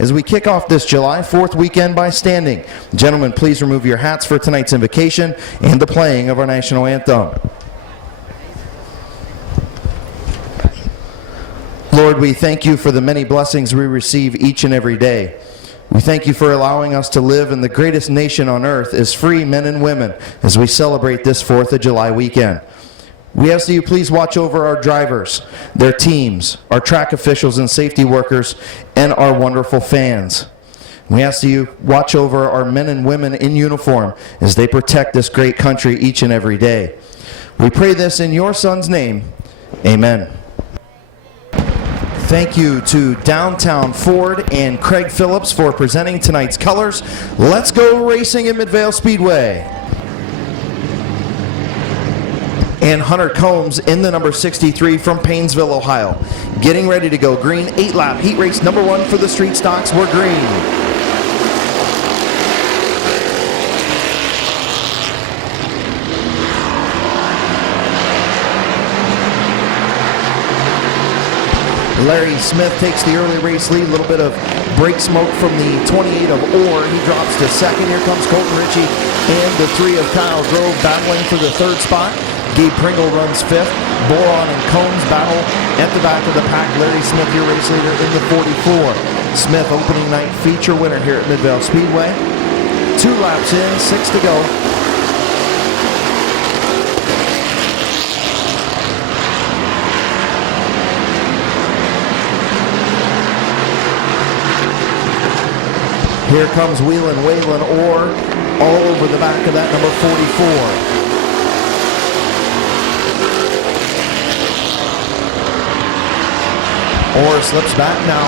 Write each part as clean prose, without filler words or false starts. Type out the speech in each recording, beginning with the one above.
As we kick off this July 4th weekend by standing. Gentlemen, please remove your hats for tonight's invocation and the playing of our national anthem. Lord, we thank you for the many blessings we receive each and every day. We thank you for allowing us to live in the greatest nation on earth as free men and women as we celebrate this 4th of July weekend. We ask that you please watch over our drivers, their teams, our track officials and safety workers, and our wonderful fans. We ask that you watch over our men and women in uniform as they protect this great country each and every day. We pray this in your Son's name. Amen. Thank you to Downtown Ford and Craig Phillips for presenting tonight's colors. Let's go racing at Midvale Speedway. And Hunter Combs in the number 63 from Paynesville, Ohio. Getting ready to go green, 8-lap heat race number 1 for the street stocks. We're green. Larry Smith takes the early race lead. A little bit of brake smoke from the 28 of Orr. He drops to second. Here comes Colton Ritchie and the 3 of Kyle Grove battling for the 3rd spot. Gabe Pringle runs 5th. Boron and Combs battle at the back of the pack. Larry Smith, your race leader, in the 44. Smith, opening night feature winner here at Midvale Speedway. 2 laps in, 6 to go. Here comes Waylon Orr all over the back of that number 44. Orr slips back now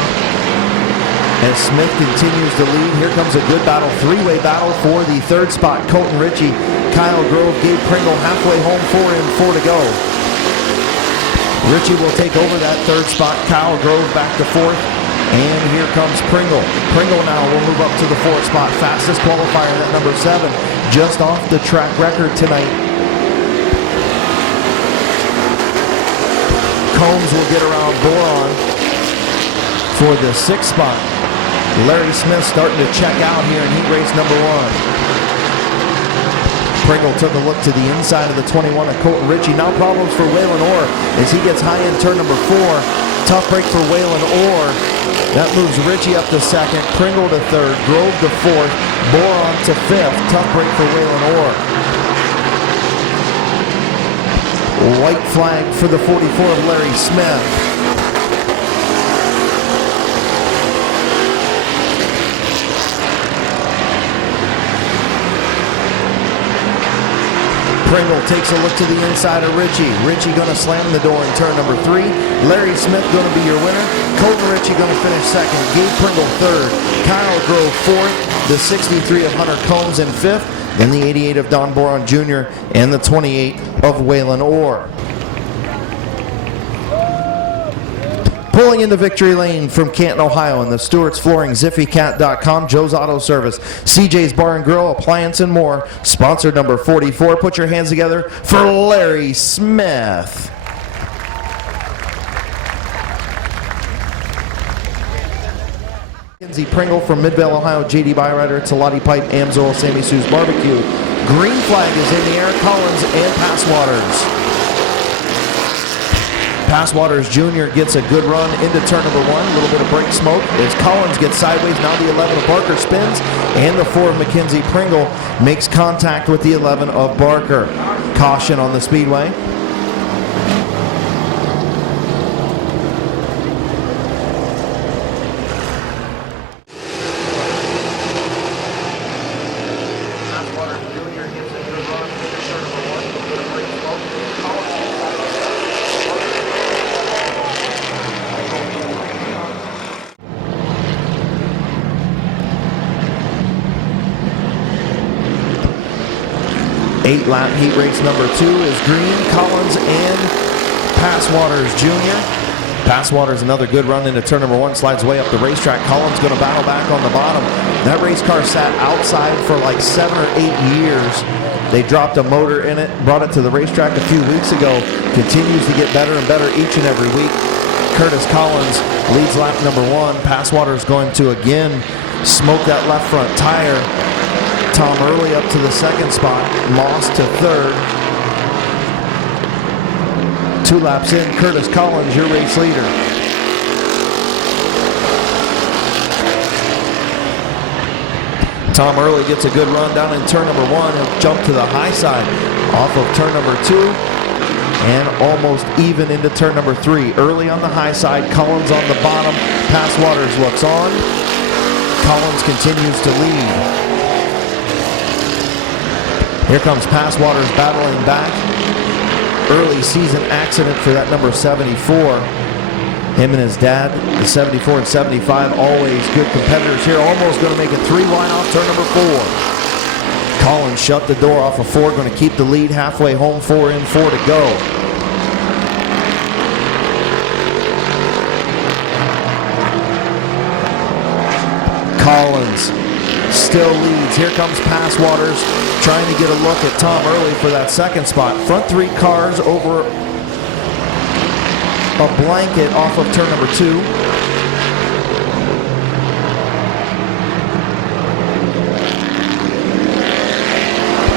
as Smith continues to lead. Here comes a good battle, 3-way battle for the 3rd spot. Colton Ritchie, Kyle Grove, Gabe Pringle halfway home, 4 in, 4 to go. Ritchie will take over that 3rd spot. Kyle Grove back to 4th. And here comes Pringle. Pringle now will move up to the 4th spot. Fastest qualifier, that number 7, just off the track record tonight. Combs will get around Boron for the 6th spot. Larry Smith starting to check out here in heat race number 1. Pringle took a look to the inside of the 21 of Colton Ritchie. Now problems for Waylon Orr as he gets high in turn number 4. Tough break for Waylon Orr. That moves Ritchie up to 2nd, Pringle to 3rd, Grove to 4th, Boron to 5th. Tough break for Waylon Orr. White flag for the 44 of Larry Smith. Pringle takes a look to the inside of Ritchie. Ritchie going to slam the door in turn number 3. Larry Smith going to be your winner. Colton Ritchie going to finish 2nd. Gabe Pringle 3rd. Kyle Grove 4th. The 63 of Hunter Combs in 5th. Then the 88 of Don Boron Jr. and the 28 of Waylon Orr. Pulling into victory lane from Canton, Ohio in the Stewart's Flooring, ZiffyCat.com, Joe's Auto Service, CJ's Bar and Grill, Appliance and more. Sponsor number 44. Put your hands together for Larry Smith. Mackenzie Pringle from Midvale, Ohio, JD Byrider, Talati Pipe, Amsoil, Sammy Sue's Barbecue. Green flag is in the air, Collins and Passwaters. Passwaters Jr. gets a good run into turn number 1. A little bit of brake smoke as Collins gets sideways. Now the 11 of Barker spins, and the 4 of Mackenzie Pringle makes contact with the 11 of Barker. Caution on the speedway. Eight-lap heat race number 2 is green, Collins and Passwaters Jr. Passwaters another good run into turn number 1, slides way up the racetrack. Collins going to battle back on the bottom. That race car sat outside for like 7 or 8 years. They dropped a motor in it, brought it to the racetrack a few weeks ago. Continues to get better and better each and every week. Curtis Collins leads lap number 1. Passwater is going to again smoke that left front tire. Tom Early up to the 2nd spot. Moss to 3rd. 2 laps in, Curtis Collins, your race leader. Tom Early gets a good run down in turn number 1. He'll jump to the high side off of turn number 2 and almost even into turn number 3. Early on the high side, Collins on the bottom. Passwaters looks on. Collins continues to lead. Here comes Passwaters battling back. Early season accident for that number 74. Him and his dad, the 74 and 75, always good competitors here. Almost going to make it 3 wide off turn number 4. Collins shut the door off of 4, going to keep the lead halfway home. 4 in, 4 to go. Collins still leads. Here comes Passwaters trying to get a look at Tom Early for that 2nd spot. Front 3 cars over a blanket off of turn number 2.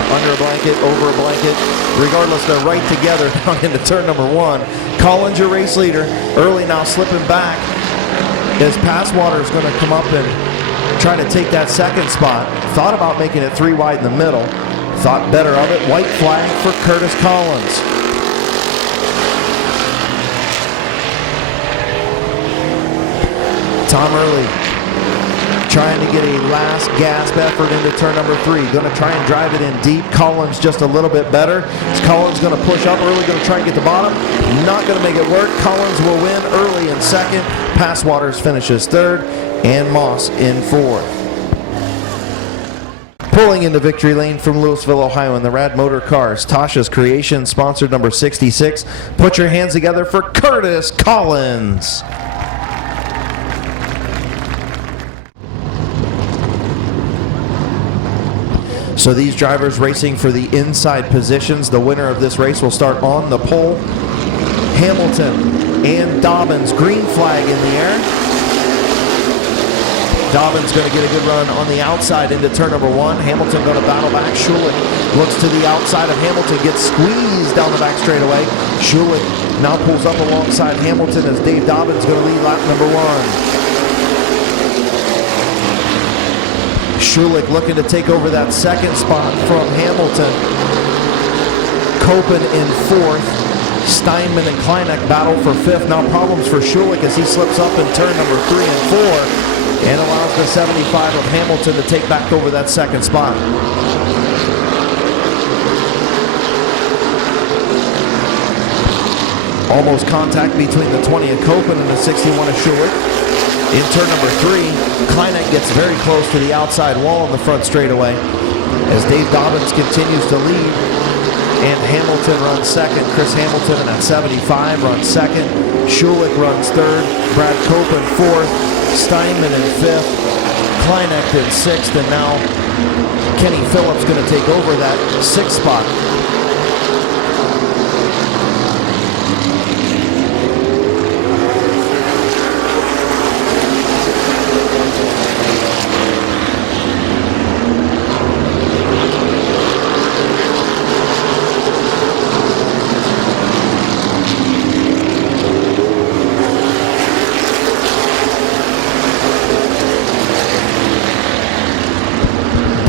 Under a blanket, over a blanket. Regardless, they're right together down into turn number 1. Collins, your race leader. Early now slipping back as Passwater is going to come up and try to take that 2nd spot. Thought about making it 3 wide in the middle. Thought better of it. White flag for Curtis Collins. Tom Early trying to get a last gasp effort into turn number 3. Going to try and drive it in deep. Collins just a little bit better. Collins going to push up. Early going to try and get the bottom. Not going to make it work. Collins will win. Early in 2nd. Passwaters finishes 3rd. And Moss in 4th. Pulling into victory lane from Louisville, Ohio in the Rad Motor Cars, Tasha's Creation, sponsored number 66. Put your hands together for Curtis Collins. So these drivers racing for the inside positions. The winner of this race will start on the pole. Hamilton and Dobbins, green flag in the air. Dobbins going to get a good run on the outside into turn number 1. Hamilton going to battle back. Schulich looks to the outside of Hamilton, gets squeezed down the back straightaway. Schulich now pulls up alongside Hamilton as Dave Dobbins going to lead lap number 1. Schulich looking to take over that 2nd spot from Hamilton. Copen in 4th. Steinman and Kleineck battle for 5th. Now problems for Schulich as he slips up in turn number 3 and 4. And allows the 75 of Hamilton to take back over that 2nd spot. Almost contact between the 20 of Copen and the 61 of Schulich. In turn number 3, Kleineck gets very close to the outside wall on the front straightaway as Dave Dobbins continues to lead. And Hamilton runs 2nd. Chris Hamilton in that 75 runs 2nd. Schulich runs 3rd. Brad Copen 4th. Steinman in 5th, Kleineck in 6th, and now Kenny Phillips going to take over that 6th spot.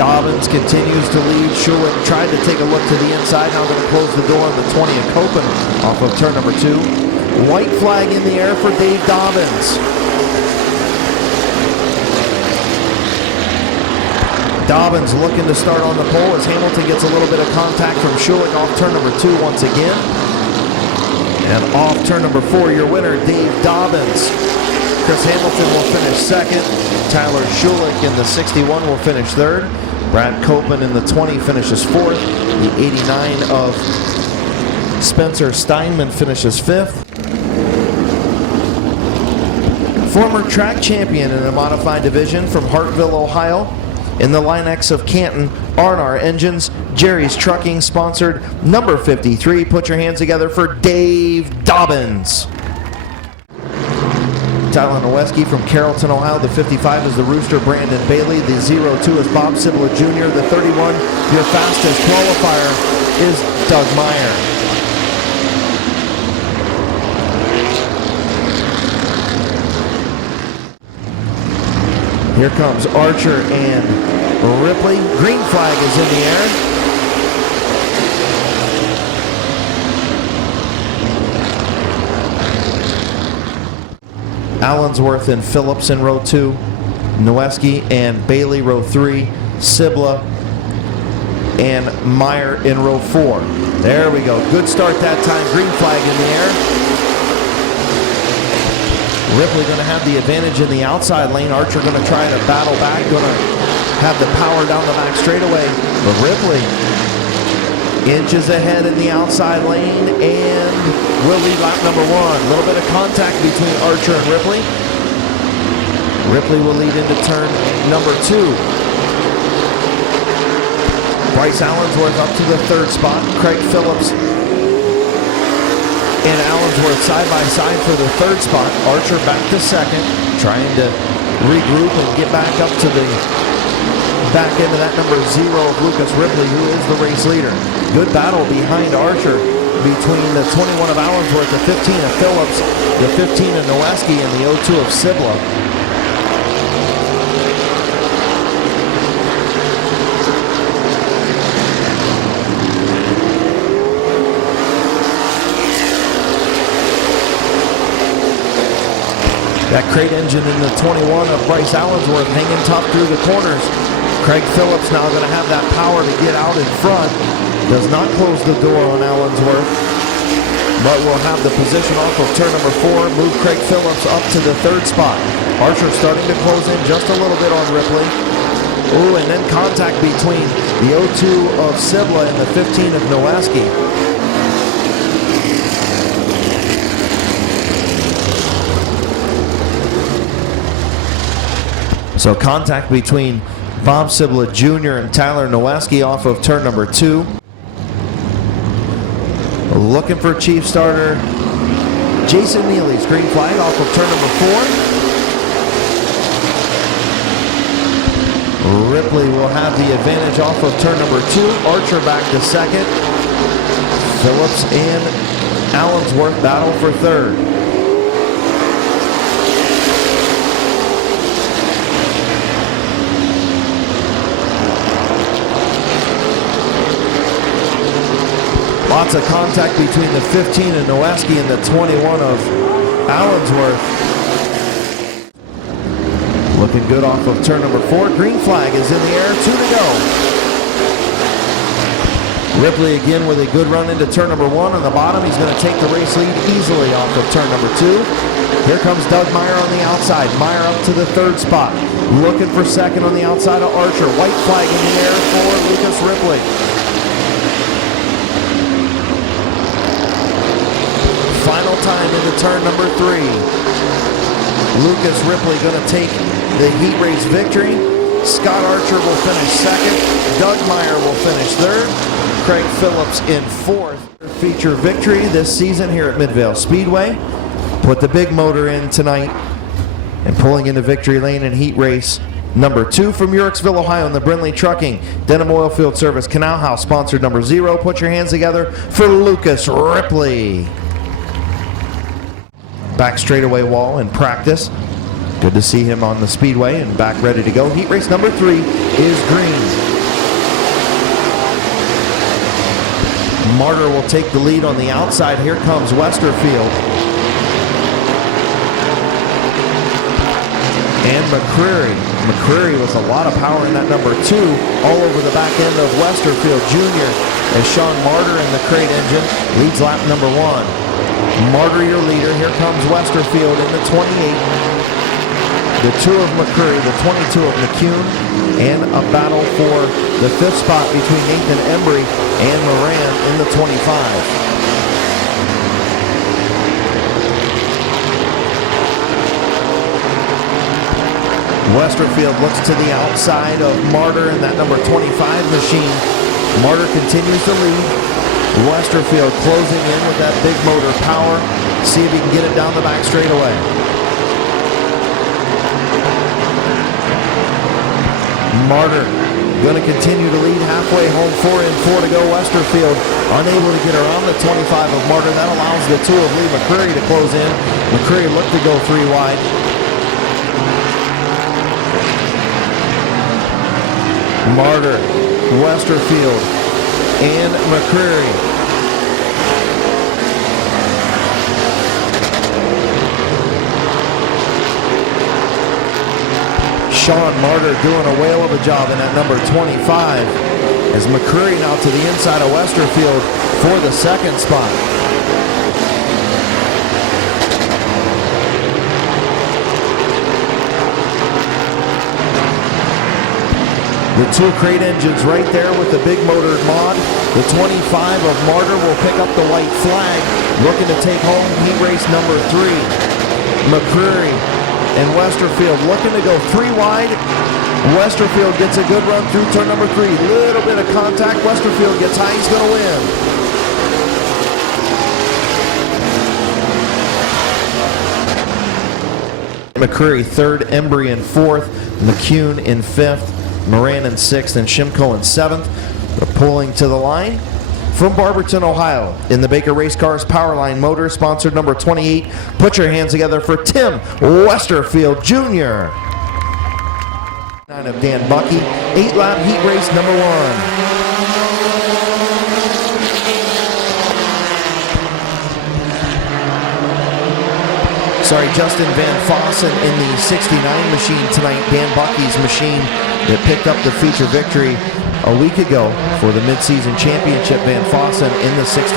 Dobbins continues to lead. Schulich tried to take a look to the inside. Now going to close the door on the 20 of Copen off of turn number 2. White flag in the air for Dave Dobbins. Dobbins looking to start on the pole as Hamilton gets a little bit of contact from Schulich off turn number 2 once again. And off turn number 4, your winner, Dave Dobbins. Chris Hamilton will finish 2nd. Tyler Schulich in the 61 will finish 3rd. Brad Copen in the 20 finishes 4th. The 89 of Spencer Steinman finishes 5th. Former track champion in a modified division from Hartville, Ohio. In the Line-X of Canton, R&R Engines, Jerry's Trucking, sponsored number 53. Put your hands together for Dave Dobbins. Tyler Noweski from Carrollton, Ohio. The 55 is the Rooster, Brandon Bailey. The 02 is Bob Sibla Jr. The 31, your fastest qualifier, is Doug Meyer. Here comes Archer and Ripley. Green flag is in the air. Allensworth and Phillips in row 2. Noweski and Bailey row 3. Sibla and Meyer in row 4. There we go. Good start that time. Green flag in the air. Ripley going to have the advantage in the outside lane. Archer going to try to battle back. Going to have the power down the back straightaway. But Ripley inches ahead in the outside lane and will lead lap number 1. A little bit of contact between Archer and Ripley. Ripley will lead into turn number 2. Bryce Allensworth up to the 3rd spot. Craig Phillips and Allensworth side by side for the 3rd spot. Archer back to 2nd, trying to regroup and get back up to the back end of that number 0 of Lucas Ripley, who is the race leader. Good battle behind Archer between the 21 of Allensworth, the 15 of Phillips, the 15 of Noweski, and the 02 of Sibla. That crate engine in the 21 of Bryce Allensworth hanging tough through the corners. Craig Phillips now going to have that power to get out in front. Does not close the door on Allensworth, but will have the position off of turn number 4. Move Craig Phillips up to the 3rd spot. Archer starting to close in just a little bit on Ripley. Ooh, and then contact between the 02 of Sibla and the 15 of Noweski. So contact between Bob Sibla Jr. and Tyler Noweski off of turn number 2. Looking for chief starter Jason Neely's green flag off of turn number 4. Ripley will have the advantage off of turn number 2. Archer back to 2nd. Phillips and Allensworth battle for 3rd. Lots of contact between the 15 of Noweski and the 21 of Allensworth. Looking good off of turn number 4. Green flag is in the air. 2 to go. Ripley again with a good run into turn number 1 on the bottom. He's going to take the race lead easily off of turn number 2. Here comes Doug Meyer on the outside. Meyer up to the 3rd spot. Looking for 2nd on the outside of Archer. White flag in the air for Lucas Ripley. Final time into turn number 3. Lucas Ripley going to take the heat race victory. Scott Archer will finish 2nd. Doug Meyer will finish 3rd. Craig Phillips in 4th. Feature victory this season here at Midvale Speedway. Put the big motor in tonight and pulling into victory lane in heat race number 2 from Yorksville, Ohio in the Brindley Trucking Denim Oilfield Service Canal House sponsored number 0. Put your hands together for Lucas Ripley. Back straightaway wall in practice. Good to see him on the speedway and back ready to go. Heat race number 3 is green. Martyr will take the lead on the outside. Here comes Westerfield. And McCreary. McCreary with a lot of power in that number 2 all over the back end of Westerfield Jr. as Sean Martyr in the crate engine leads lap number 1. Martyr your leader. Here comes Westerfield in the 28. The 2 of McCreary, the 22 of McCune, and a battle for the 5th spot between Nathan Embry and Moran in the 25. Westerfield looks to the outside of Martyr in that number 25 machine. Martyr continues to lead. Westerfield closing in with that big motor power. See if he can get it down the back straightaway. Martyr going to continue to lead halfway home, 4 in 4 to go. Westerfield unable to get around the 25 of Martyr. That allows the 2 of Lee McCreary to close in. McCreary looked to go 3 wide. Martyr, Westerfield, and McCreary. Sean Martyr doing a whale of a job in that number 25 as McCreary now to the inside of Westerfield for the second spot. The 2 crate engines right there with the big motor mod. The 25 of Martyr will pick up the white flag, looking to take home heat race number 3. McCreary and Westerfield looking to go 3 wide. Westerfield gets a good run through turn number 3. Little bit of contact. Westerfield gets high. He's going to win. McCreary 3rd, Embry in 4th, McCune in 5th, Moran in 6th, and Shimko in 7th. They're pulling to the line from Barberton, Ohio, in the Baker Race Cars Powerline Motor, sponsored number 28. Put your hands together for Tim Westerfield Jr. 9 of Dan Bucky, 8-lap heat race number 1. Sorry, Justin Van Fossen in the 69 machine tonight, Dan Bucky's machine that picked up the feature victory a week ago for the midseason championship. Van Fossen in the 69.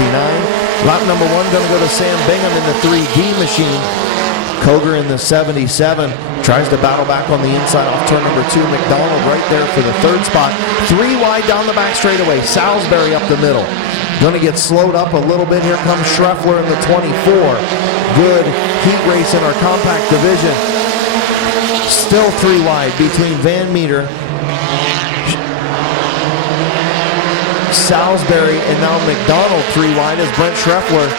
Lap number 1 going to go to Sam Bingham in the 3D machine. Koger in the 77 tries to battle back on the inside off turn number 2. McDonald right there for the 3rd spot. 3 wide down the back straightaway. Salisbury up the middle. Going to get slowed up a little bit. Here comes Schreffler in the 24. Good heat race in our compact division. Still 3 wide between Van Meter, Salisbury, and now McDonald 3 wide as Brent Schreffler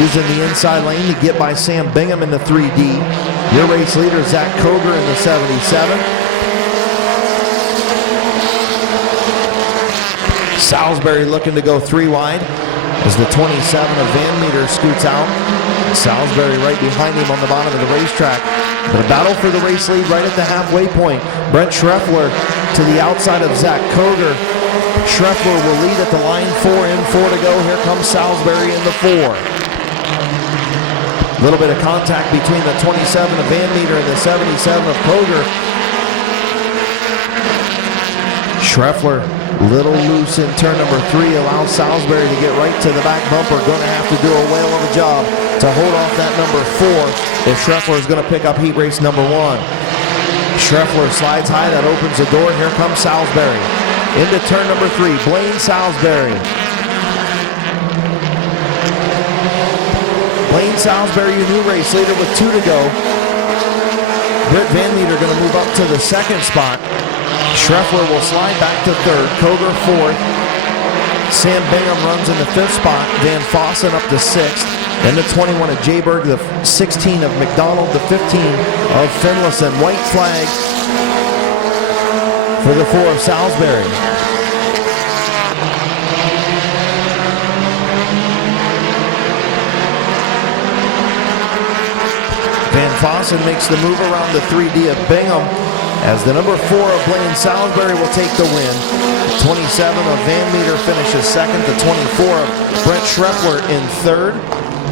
using the inside lane to get by Sam Bingham in the 3D. Your race leader, Zach Koger in the 77. Salisbury looking to go 3 wide as the 27 of Van Meter scoots out. Salisbury right behind him on the bottom of the racetrack. But a battle for the race lead right at the halfway point. Brent Schreffler to the outside of Zach Koger. Schreffler will lead at the line, 4 in, 4 to go. Here comes Salisbury in the 4. A little bit of contact between the 27 of Van Meter and the 77 of Koger. Schreffler little loose in turn number 3, allows Salisbury to get right to the back bumper. Going to have to do a whale of a job to hold off that number 4 if Schreffler is going to pick up heat race number 1. Schreffler slides high, that opens the door. Here comes Salisbury. Into turn number 3, Blaine Salisbury. Blaine Salisbury, your new race leader with 2 to go. Britt Van Meter going to move up to the 2nd spot. Schreffler will slide back to 3rd. Koger 4th. Sam Bingham runs in the 5th spot. Van Fossen up to 6th. Then the 21 of Jayberg, the 16 of McDonald, the 15 of Finlayson. White flag for the 4 of Salisbury. Van Fossen makes the move around the 3D of Bingham as the number 4 of Blaine Salisbury will take the win. The 27 of Van Meter finishes 2nd. The 24 of Brent Schreffler in 3rd.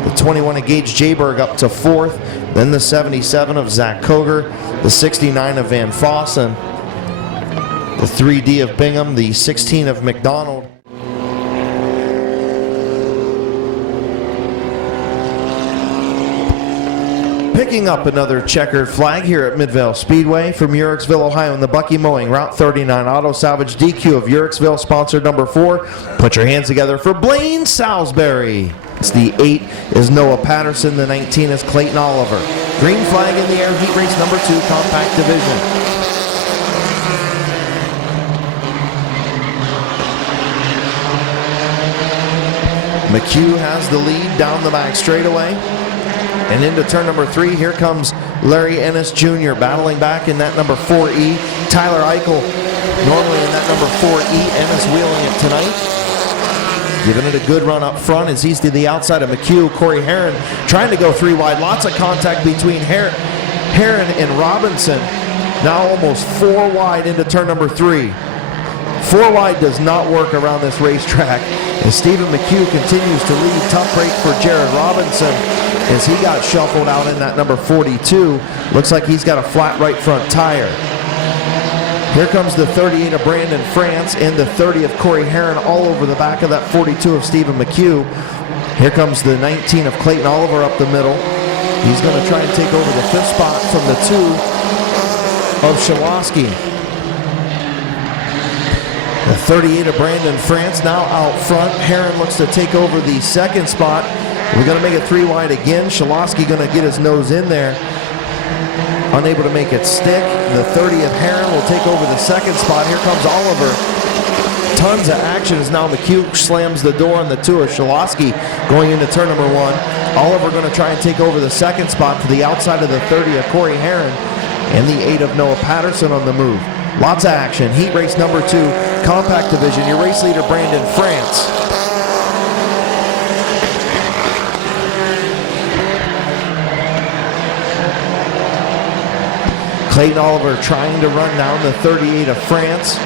The 21 of Gage Jayberg up to 4th. Then the 77 of Zach Koger. The 69 of Van Fossen. The 3D of Bingham. The 16 of McDonald. Picking up another checkered flag here at Midvale Speedway from Uricksville, Ohio in the Bucky Mowing Route 39 Auto Salvage DQ of Uricksville, sponsored number 4. Put your hands together for Blaine Salisbury. It's the 8 is Noah Patterson. The 19 is Clayton Oliver. Green flag in the air, heat race number 2, compact division. McHugh has the lead down the back straightaway. And into turn number 3, here comes Larry Ennis Jr. battling back in that number 4E. Tyler Eichel Normally in that number 4E, Ennis wheeling it tonight. Giving it a good run up front as he's to the outside of McHugh. Corey Heron trying to go 3 wide. Lots of contact between Heron and Robinson. Now almost 4 wide into turn number 3. 4 wide does not work around this racetrack. And Stephen McHugh continues to lead. Tough break for Jared Robinson as he got shuffled out in that number 42. Looks like he's got a flat right front tire. Here comes the 38 of Brandon France and the 30 of Corey Heron all over the back of that 42 of Stephen McHugh. Here comes the 19 of Clayton Oliver up the middle. He's going to try and take over the 5th spot from the 2 of Shaloski. The 38 of Brandon France now out front. Heron looks to take over the 2nd spot. We're going to make it 3 wide again. Shaloski going to get his nose in there. Unable to make it stick. The 30 of Heron will take over the 2nd spot. Here comes Oliver. Tons of action as now McHugh slams the door on the 2 of Shaloski going into turn number 1. Oliver going to try and take over the 2nd spot to the outside of the 30 of Corey Heron and the 8 of Noah Patterson on the move. Lots of action. Heat race number 2, compact division. Your race leader, Brandon France. Clayton Oliver trying to run down the 38 of France.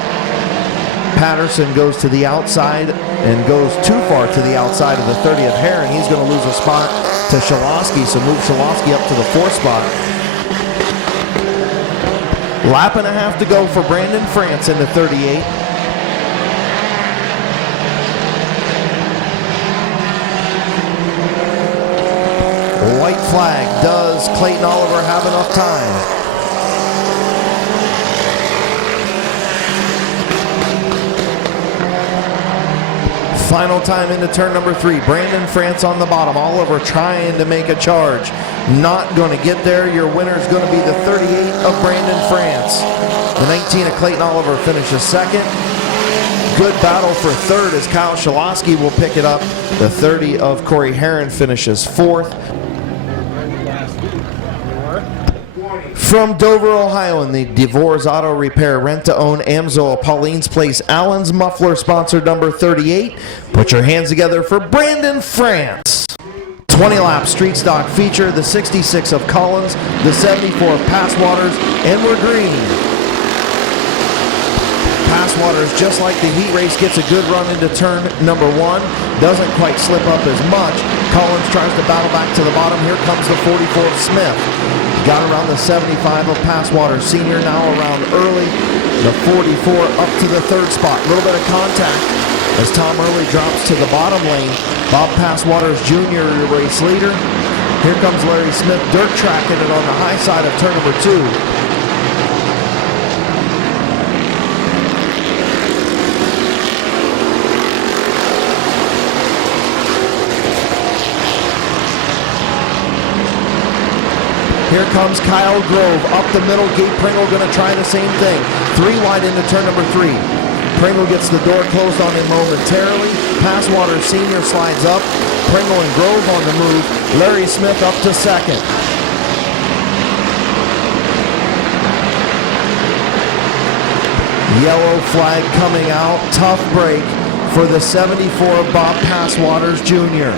Patterson goes to the outside and goes too far to the outside of the 30 of Heron. He's going to lose a spot to Shaloski, so move Shaloski up to the 4th spot. Lap and a half to go for Brandon France in the 38. White flag. Does Clayton Oliver have enough time? Final time into turn number 3. Brandon France on the bottom. Oliver trying to make a charge. Not going to get there. Your winner is going to be the 38 of Brandon France. The 19 of Clayton Oliver finishes 2nd. Good battle for 3rd as Kyle Shaloski will pick it up. The 30 of Corey Heron finishes 4th. From Dover, Ohio, in the DeVore's Auto Repair, rent-to-own Amsoil, Pauline's Place, Allen's Muffler, sponsor number 38. Put your hands together for Brandon France. 20-lap street stock feature, the 66 of Collins, the 74 of Passwaters, and we're green. Passwaters, just like the heat race, gets a good run into turn number 1. Doesn't quite slip up as much. Collins tries to battle back to the bottom. Here comes the 44 of Smith. Got around the 75 of Passwater Senior, now around early. The 44 up to the 3rd spot. A little bit of contact as Tom Early drops to the bottom lane. Bob Passwaters Jr., your race leader. Here comes Larry Smith dirt tracking it on the high side of turn number 2. Here comes Kyle Grove up the middle. Gabe Pringle going to try the same thing. 3 wide into turn number 3. Pringle gets the door closed on him momentarily. Passwater Senior slides up. Pringle and Grove on the move. Larry Smith up to 2nd. Yellow flag coming out. Tough break for the 74 of Bob Passwaters Jr.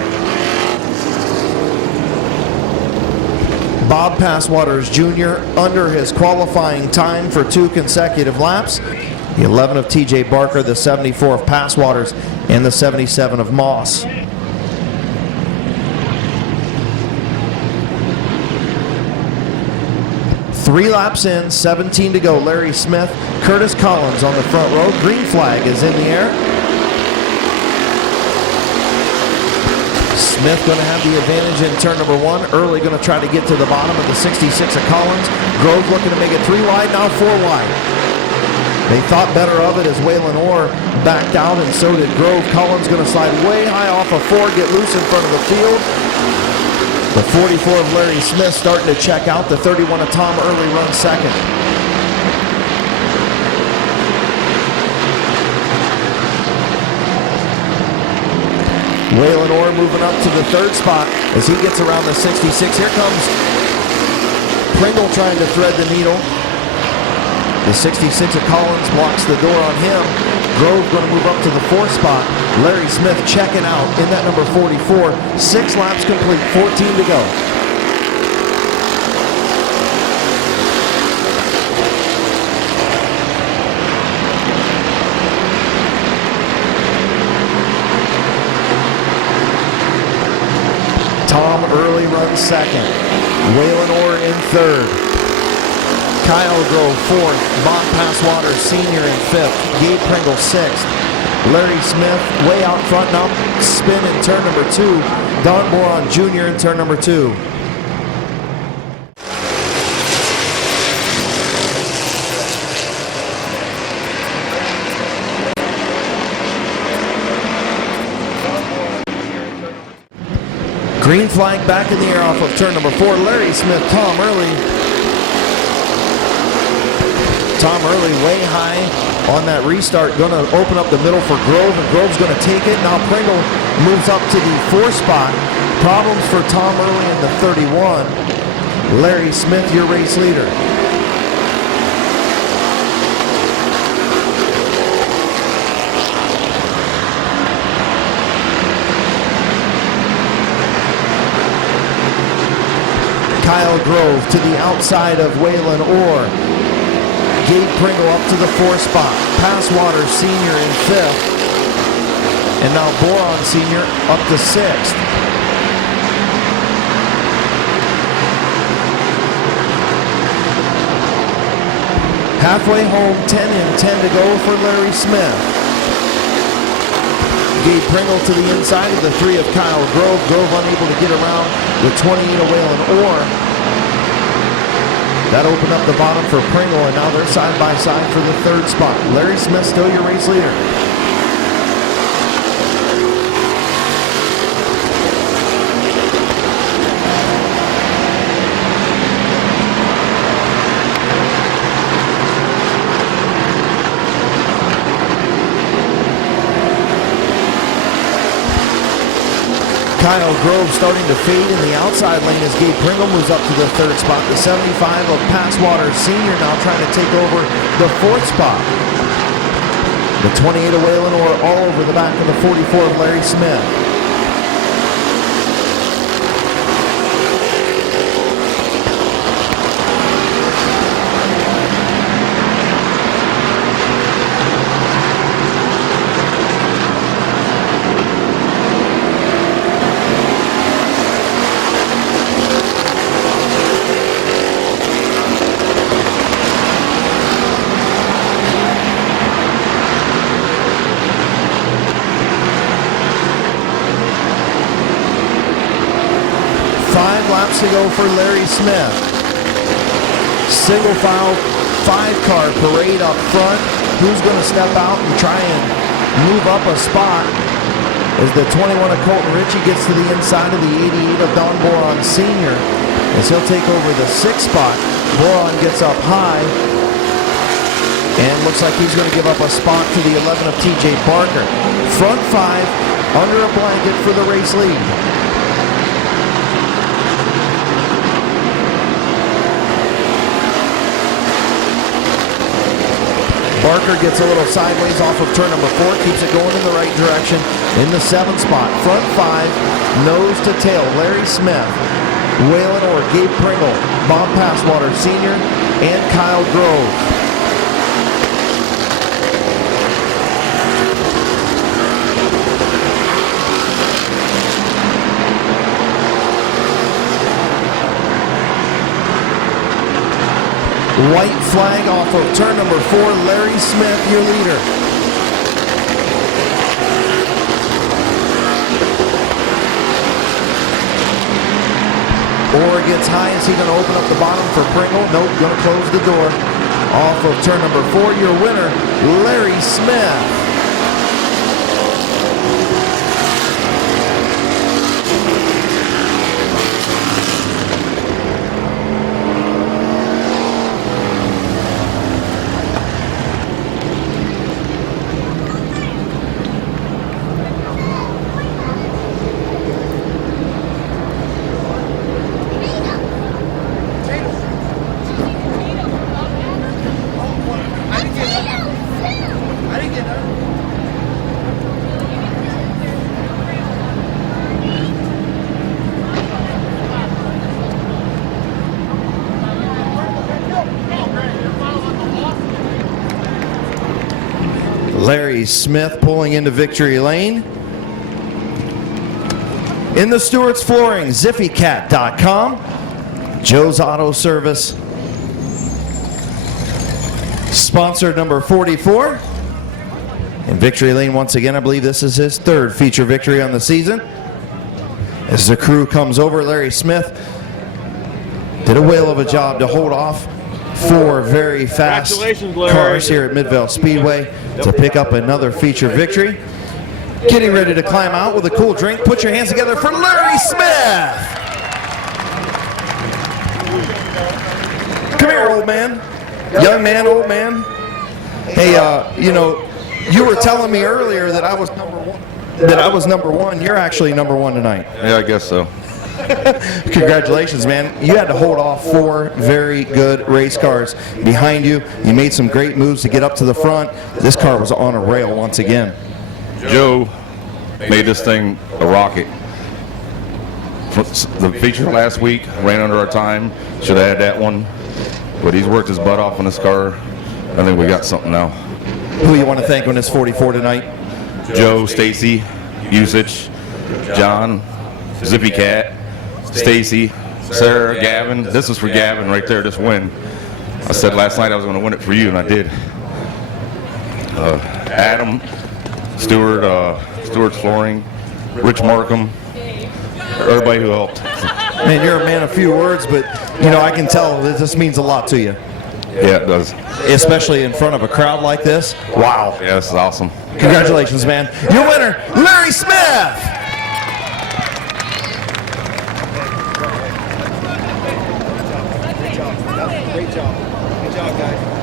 Bob Passwaters Jr. under his qualifying time for 2 consecutive laps. The 11 of TJ Barker, the 74 of Passwaters, and the 77 of Moss. Three laps in, 17 to go. Larry Smith, Curtis Collins on the front row. Green flag is in the air. Smith going to have the advantage in turn number 1. Early going to try to get to the bottom of the 66 of Collins. Grove looking to make it 3 wide, now 4 wide. They thought better of it as Waylon Orr backed out, and so did Grove. Collins going to slide way high off of 4, get loose in front of the field. The 44 of Larry Smith starting to check out. The 31 of Tom Early runs 2nd. Waylon Orr moving up to the 3rd spot as he gets around the 66. Here comes Pringle trying to thread the needle. The 66 of Collins blocks the door on him. Grove going to move up to the 4th spot. Larry Smith checking out in that number 44. 6 laps complete, 14 to go. Tom Early runs second. Waylon Orr in third. Kyle Grove fourth. Bob Passwater Sr. in fifth. Gabe Pringle sixth. Larry Smith way out front now. Spin in turn number 2. Don Boron Jr. in turn number 2. Green flag back in the air off of turn number 4. Larry Smith, Tom Early. Tom Early way high on that restart. Going to open up the middle for Grove, and Grove's going to take it. Now Pringle moves up to the 4th spot. Problems for Tom Early in the 31. Larry Smith, your race leader. Kyle Grove to the outside of Waylon Orr. Gabe Pringle up to the 4th spot. Passwater Sr. in 5th. And now Boron Sr. up to 6th. Halfway home, 10 in, 10 to go for Larry Smith. Gabe Pringle to the inside of the 3 of Kyle Grove. Grove unable to get around the 28 of Waylon Orr. That opened up the bottom for Pringle, and now they're side by side for the 3rd spot. Larry Smith still your race leader. Kyle Grove starting to fade in the outside lane as Gabe Pringle moves up to the 3rd spot. The 75 of Passwater Sr. now trying to take over the 4th spot. The 28 of Waylon Orr all over the back of the 44 of Larry Smith. To go for Larry Smith. Single file 5-car parade up front. Who's going to step out and try and move up a spot as the 21 of Colton Ritchie gets to the inside of the 88 of Don Boron Sr. as he'll take over the 6th spot. Boron gets up high and looks like he's going to give up a spot to the 11 of TJ Barker. Front 5 under a blanket for the race lead. Barker gets a little sideways off of turn number 4, keeps it going in the right direction in the 7th spot. Front 5, nose to tail, Larry Smith, Waylon Orr, Gabe Pringle, Bob Passwater Sr., and Kyle Grove. White flag off of turn number 4. Larry Smith, your leader. Orr gets high. Is he going to open up the bottom for Pringle? Nope, going to close the door. Off of turn number 4, your winner, Larry Smith. Larry Smith pulling into victory lane. In the Stewart's Flooring, ZiffyCat.com, Joe's Auto Service. Sponsor number 44. In victory lane once again, I believe this is his third feature victory on the season. As the crew comes over, Larry Smith did a whale of a job to hold off 4 very fast cars here at Midvale Speedway to pick up another feature victory. Getting ready to climb out with a cool drink. Put your hands together for Larry Smith. Come here, old man. Young man, old man. Hey, you know, you were telling me earlier that I was number one. You're actually number 1 tonight. Yeah, I guess so. Congratulations, man. You had to hold off 4 very good race cars behind you. You made some great moves to get up to the front. This car was on a rail once again. Joe made this thing a rocket. The feature last week ran under our time. Should have had that one. But he's worked his butt off on this car. I think we got something now. Who you want to thank on this 44 tonight? Joe, Stacy, Usage, John, Zippy Cat, Stacy, Sarah, Gavin. This is for Gavin right there, this win. I said last night I was going to win it for you, and I did. Adam, Stewart, Stewart's Flooring, Rich Markham, everybody who helped. Man, you're a man of few words, but you know I can tell that this means a lot to you. Yeah, it does. Especially in front of a crowd like this. Wow. Yeah, this is awesome. Congratulations, man. Your winner, Larry Smith. Great job. Good job, guys.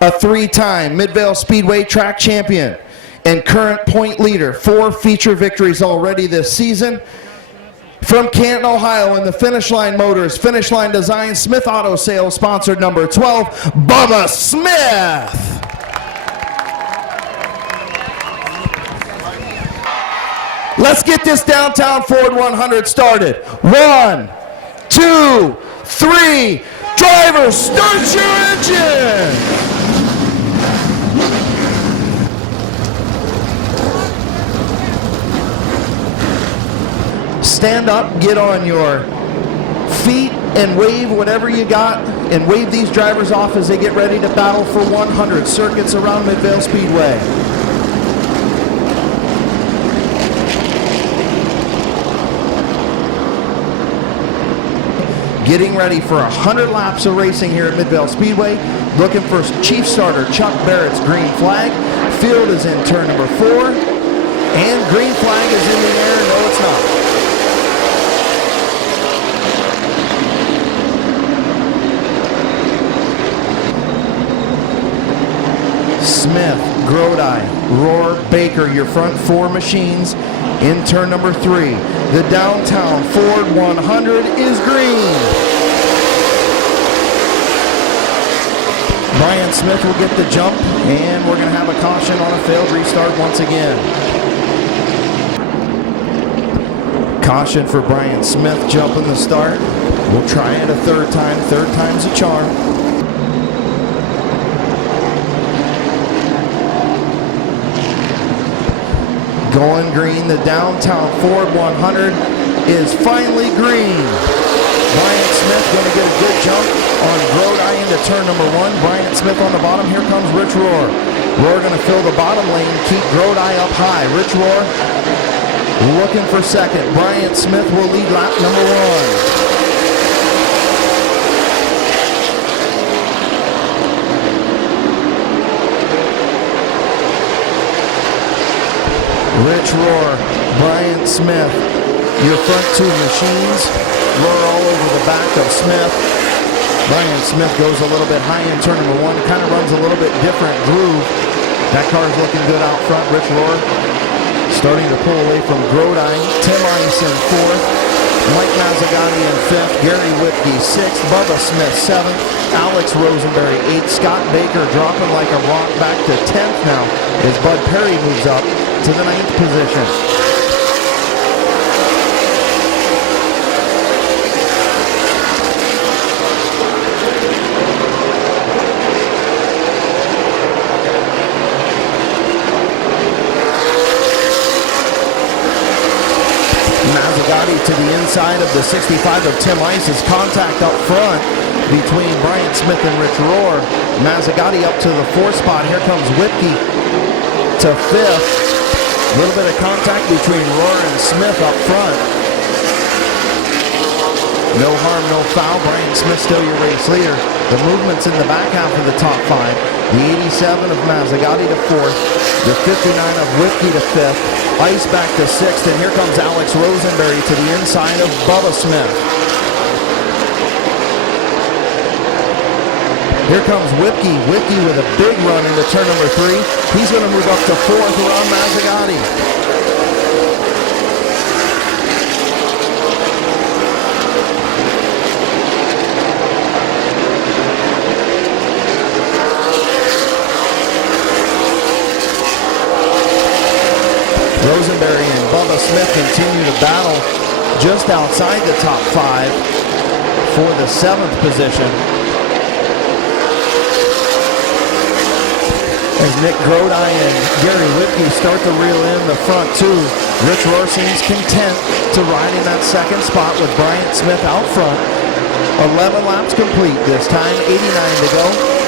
A 3-time Midvale Speedway track champion and current point leader, 4 feature victories already this season. From Canton, Ohio, in the Finish Line Motors, Finish Line Design, Smith Auto Sales, sponsored number 12, Bubba Smith. Let's get this downtown Ford 100 started. 1, 2, 3. Drivers, start your engine. Stand up, get on your feet, and wave whatever you got, and wave these drivers off as they get ready to battle for 100 circuits around Midvale Speedway. Getting ready for 100 laps of racing here at Midvale Speedway. Looking for Chief Starter Chuck Barrett's green flag. Field is in turn number 4, and green flag is in the air. No, it's not. Smith, Grodi, Rohr, Baker, your front 4 machines in turn number 3. The downtown Ford 100 is green. Brian Smith will get the jump, and we're going to have a caution on a failed restart once again. Caution for Brian Smith jumping the start. We'll try it a 3rd time. 3rd time's a charm. Going green, the downtown Ford 100 is finally green. Bryant Smith going to get a good jump on Grodi into turn number 1. Bryant Smith on the bottom. Here comes Rich Rohr. Rohr going to fill the bottom lane, keep Grodi up high. Rich Rohr looking for 2nd. Bryant Smith will lead lap number 1. Rich Roar, Bryant Smith. Your front two machines roar all over the back of Smith. Bryant Smith goes a little bit high in turn number one, kind of runs a little bit different groove. That car's looking good out front. Rich Roar starting to pull away from Grodine. Tim Ice in fourth. Mike Mazzagatti in fifth. Gary Whitke sixth. Bubba Smith seventh. Alex Rosenberry eighth. Scott Baker dropping like a rock back to 10th now as Bud Perry moves up to the 9th position. Mazzagatti to the inside of the 65 of Tim Ice's. Contact up front between Bryant Smith and Rich Roar. Mazzagatti up to the 4th spot. Here comes Whitke to 5th. A little bit of contact between Roar and Smith up front. No harm, no foul. Bryant Smith still your race leader. The movement's in the back half of the top 5. The 87 of Mazzagatti to 4th. The 59 of Whitke to 5th. Ice back to 6th, and here comes Alex Rosenberry to the inside of Bubba Smith. Here comes Whitke. Whitke with a big run into turn number 3. He's going to move up to 4th around Mazzagatti. Rosenberry and Bubba Smith continue to battle just outside the top 5 for the 7th position. As Nick Grodine and Gary Whitke start to reel in the front two, Rich Roar seems content to ride in that 2nd spot with Bryant Smith out front. 11 laps complete this time, 89 to go.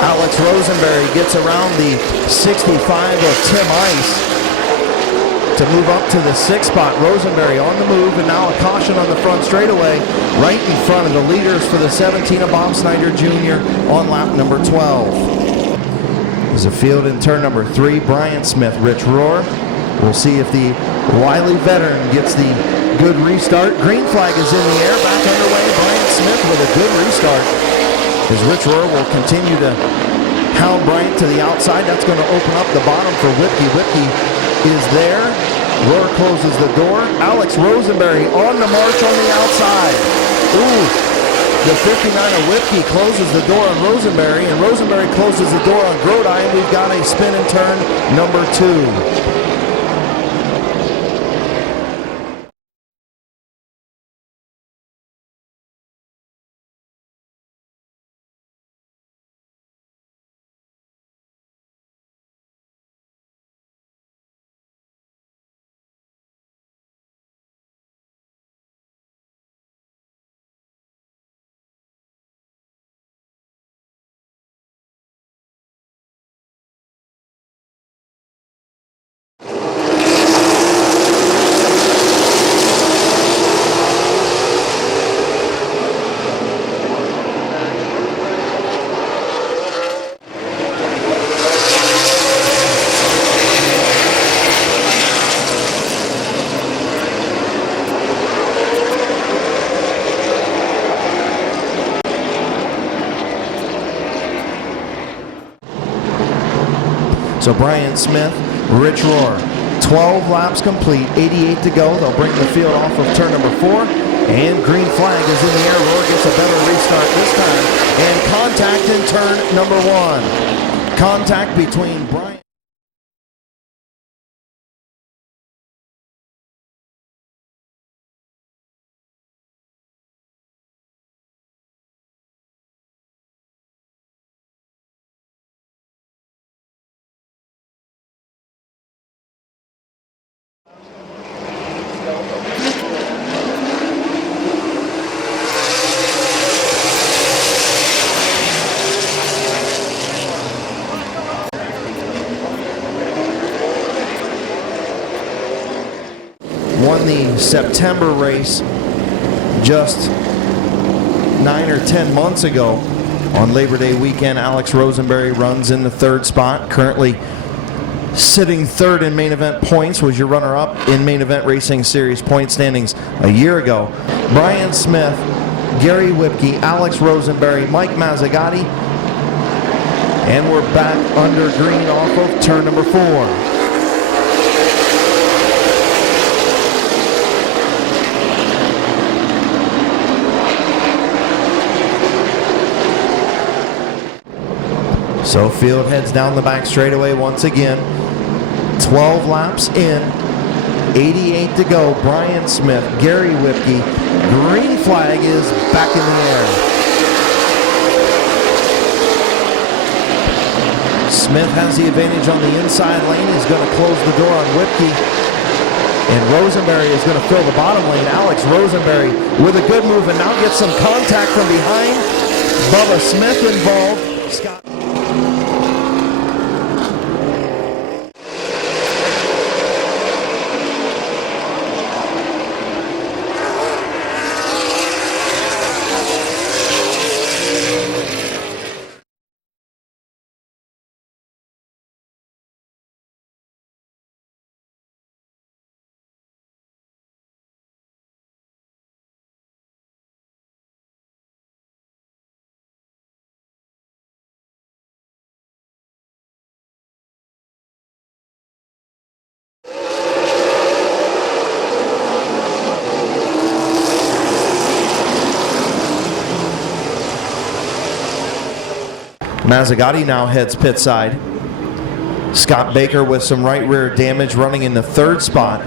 Alex Rosenberry gets around the 65 of Tim Ice to move up to the 6th spot. Rosenberry on the move, and now a caution on the front straightaway right in front of the leaders for the 17 of Bob Snyder Jr. on lap number 12. There's a field in turn number 3. Bryant Smith, Rich Roar. We'll see if the wily veteran gets the good restart. Green flag is in the air, back underway. Bryant Smith with a good restart. As Rich Roar will continue to hound Bryant to the outside. That's going to open up the bottom for Whitke. Whitke is there. Roar closes the door. Alex Rosenberry on the march on the outside. Ooh, the 59 of Whitke closes the door on Rosenberry, and Rosenberry closes the door on Grodine. We've got a spin and turn number 2. So Bryant Smith, Rich Roar, 12 laps complete, 88 to go. They'll bring the field off of turn number 4. And green flag is in the air. Roar gets a better restart this time. And contact in turn number 1. Contact between Bryant. won the September race just 9 or 10 months ago. On Labor Day weekend, Alex Rosenberry runs in the third spot. Currently sitting third in main event points, was your runner-up in main event racing series point standings a year ago. Brian Smith, Gary Whipke, Alex Rosenberry, Mike Mazzagatti, and we're back under green off of turn number 4. So field heads down the back straightaway once again. 12 laps in, 88 to go. Brian Smith, Gary Whipke. Green flag is back in the air. Smith has the advantage on the inside lane. He's going to close the door on Whipke. And Rosenberry is going to fill the bottom lane. Alex Rosenberry with a good move and now gets some contact from behind. Bubba Smith involved. Scott. Mazzagatti now heads pit side. Scott Baker with some right rear damage running in the third spot.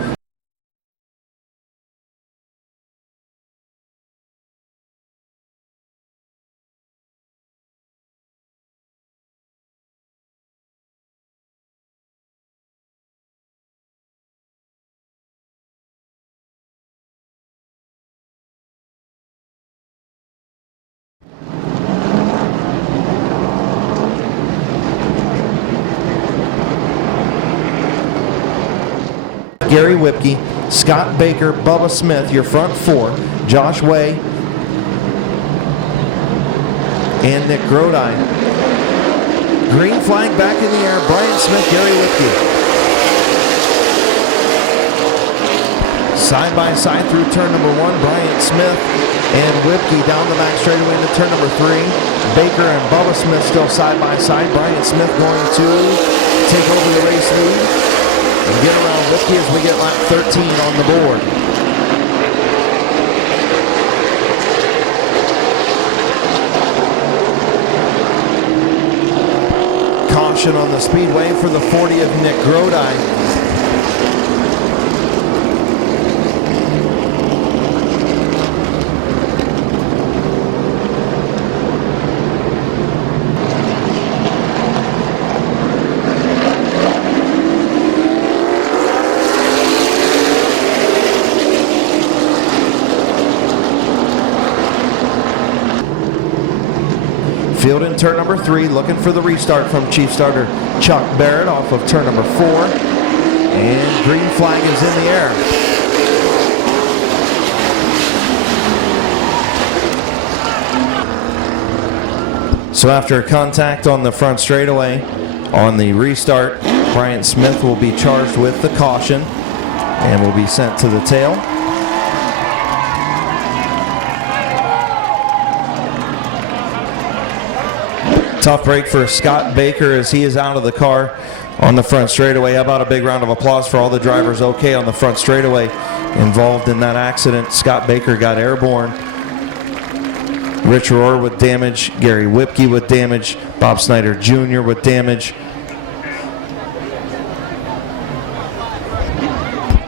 Gary Whipke, Scott Baker, Bubba Smith, your front 4. Josh Way and Nick Grodi. Green flag back in the air. Brian Smith, Gary Whipke. Side by side through turn number 1. Brian Smith and Whipke down the back straightaway into turn number 3. Baker and Bubba Smith still side by side. Brian Smith going to take over the race lead and get around Whipke as we get lap 13 on the board. Caution on the speedway for the 40 of Nick Grodi. Field in turn number 3, looking for the restart from Chief Starter Chuck Barrett off of turn number 4. And green flag is in the air. So after contact on the front straightaway on the restart, Brian Smith will be charged with the caution and will be sent to the tail. Tough break for Scott Baker as he is out of the car on the front straightaway. How about a big round of applause for all the drivers okay on the front straightaway involved in that accident. Scott Baker got airborne. Rich Rohr with damage. Gary Whipke with damage. Bob Snyder Jr. with damage.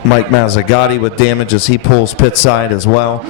Mike Mazzagatti with damage as he pulls pit side as well.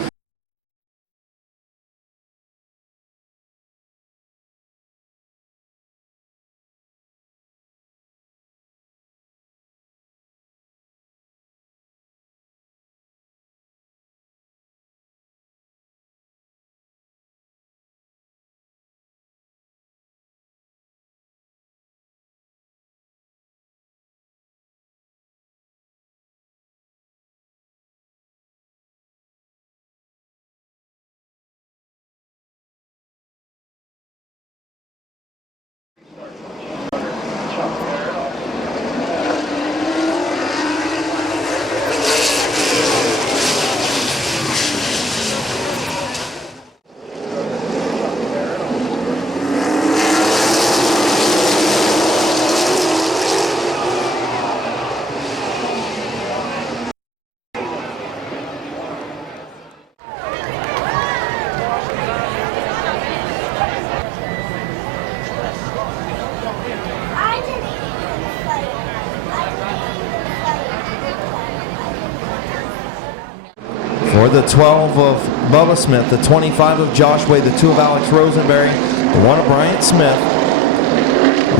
For the 12 of Bubba Smith, the 25 of Josh Way, the 2 of Alex Rosenberry, the 1 of Bryant Smith.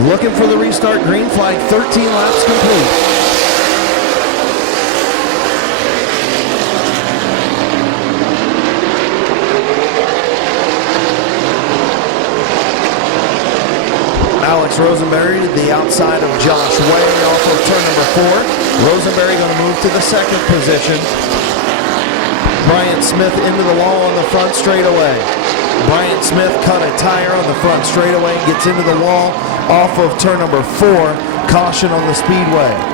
Looking for the restart, green flag, 13 laps complete. Alex Rosenberry to the outside of Josh Way off of turn number 4. Rosenberry going to move to the second position. Bryant Smith into the wall on the front straightaway. Bryant Smith cut a tire on the front straightaway and gets into the wall off of turn number 4. Caution on the speedway.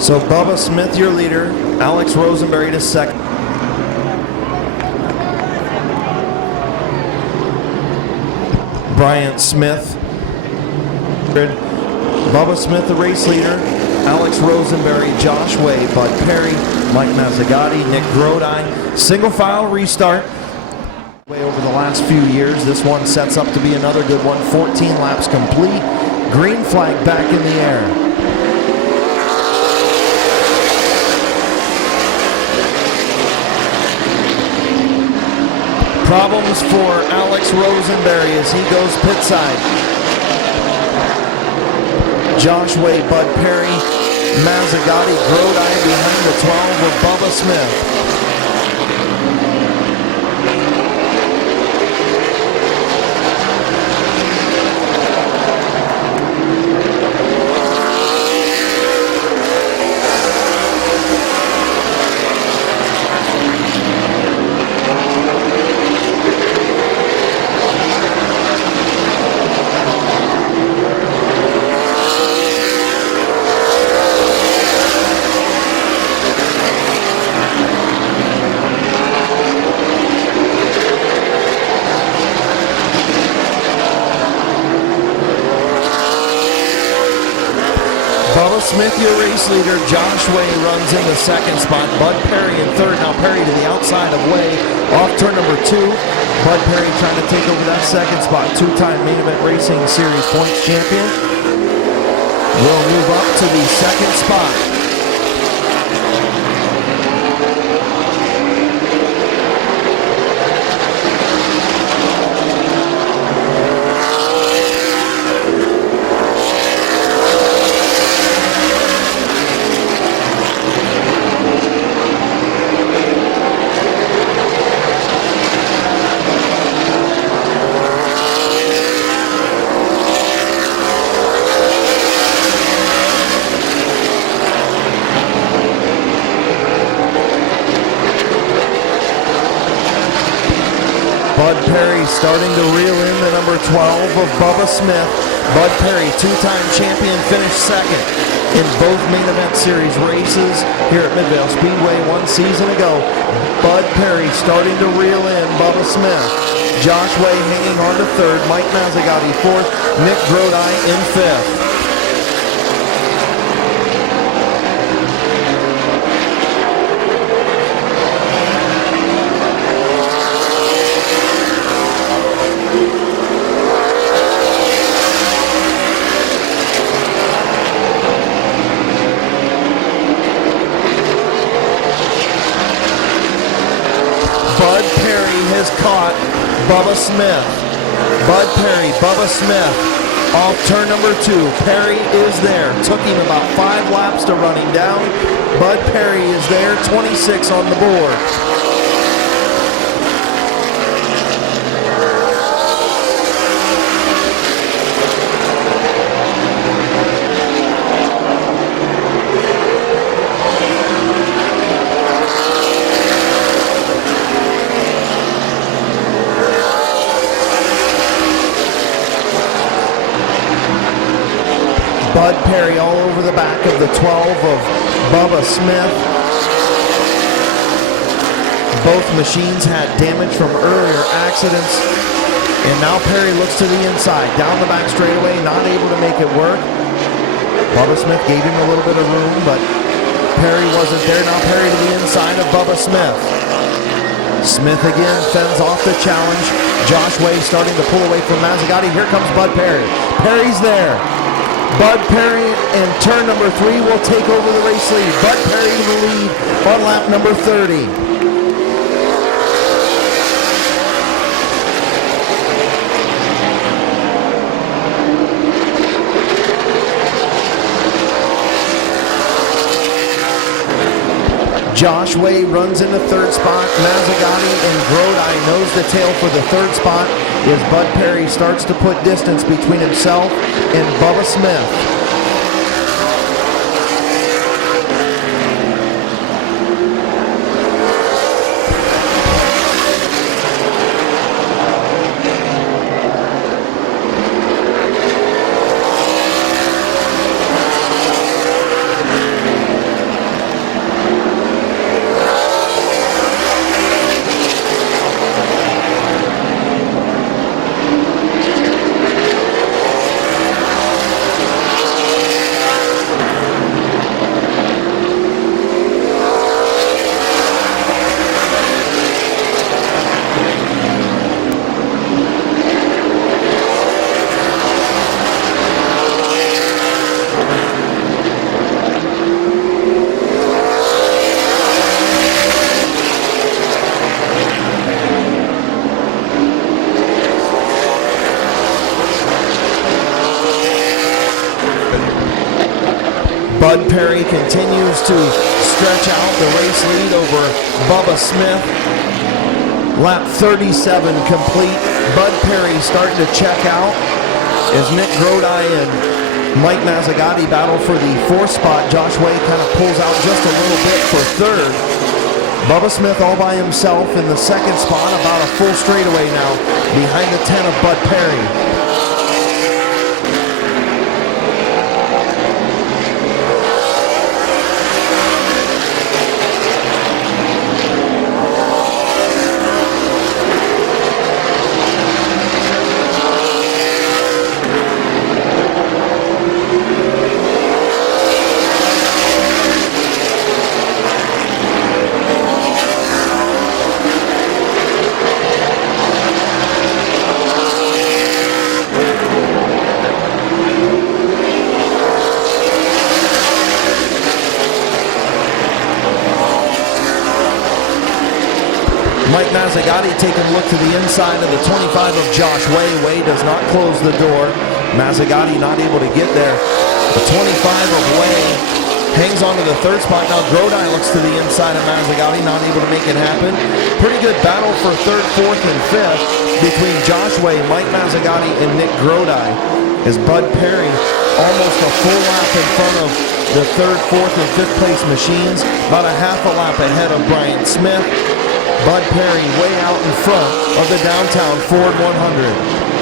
So Bubba Smith, your leader. Alex Rosenberry to second. Bryant Smith. Bubba Smith, the race leader. Alex Rosenberry, Josh Way, Bud Perry, Mike Mazzagatti, Nick Grodi. Single file restart. Way over the last few years, this one sets up to be another good one. 14 laps complete. Green flag back in the air. Problems for Alex Rosenberry as he goes pit side. Josh Way, Bud Perry, Mazzagatti, Grodi behind the 12 of Bubba Smith. Bubba Smith, your race leader. Josh Way runs in the second spot. Bud Perry in third. Now Perry to the outside of Way. Off turn number 2. Bud Perry trying to take over that second spot. 2-time Main Event Racing Series points champion. Will move up to the second spot. Bud Perry starting to reel in the number 12 of Bubba Smith. Bud Perry, 2-time champion, finished second in both Main Event Series races here at Midvale Speedway 1 season ago. Bud Perry starting to reel in Bubba Smith. Josh Way hanging on to third. Mike Mazzagatti fourth. Nick Grodi in fifth. Bud Perry has caught Bubba Smith. Bud Perry, Bubba Smith, off turn number 2. Perry is there. Took him about 5 laps to run him down. Bud Perry is there, 26 on the board. Bud Perry all over the back of the 12 of Bubba Smith. Both machines had damage from earlier accidents. And now Perry looks to the inside. Down the back straightaway, not able to make it work. Bubba Smith gave him a little bit of room, but Perry wasn't there. Now Perry to the inside of Bubba Smith. Smith again fends off the challenge. Josh Way starting to pull away from Mazzagatti. Here comes Bud Perry. Perry's there. Bud Perry in turn number 3 will take over the race lead. Bud Perry to the lead on lap number 30. Josh Way runs in the 3rd spot. Mazzagatti and Grodi nose to tail for the 3rd spot as Bud Perry starts to put distance between himself and Bubba Smith. Bud Perry continues to stretch out the race lead over Bubba Smith. Lap 37 complete. Bud Perry starting to check out as Nick Grodi and Mike Mazzagatti battle for the 4th spot. Josh Way kind of pulls out just a little bit for 3rd. Bubba Smith all by himself in the 2nd spot, about a full straightaway now, behind the 10 of Bud Perry. Mike Mazzagatti taking a look to the inside of the 25 of Josh Way. Way does not close the door. Mazzagatti not able to get there. The 25 of Way hangs on to the 3rd spot. Now Grodi looks to the inside of Mazzagatti, not able to make it happen. Pretty good battle for 3rd, 4th, and 5th between Josh Way, Mike Mazzagatti, and Nick Grodi as Bud Perry almost a full lap in front of the 3rd, 4th, and 5th place machines. About a half a lap ahead of Brian Smith. Bud Perry way out in front of the downtown Ford 100.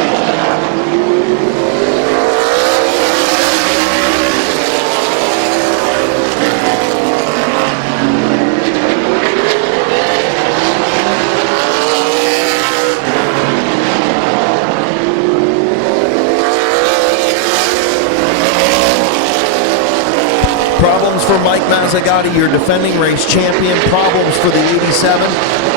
Problems for Mike Mazzagatti, your defending race champion. Problems for the 87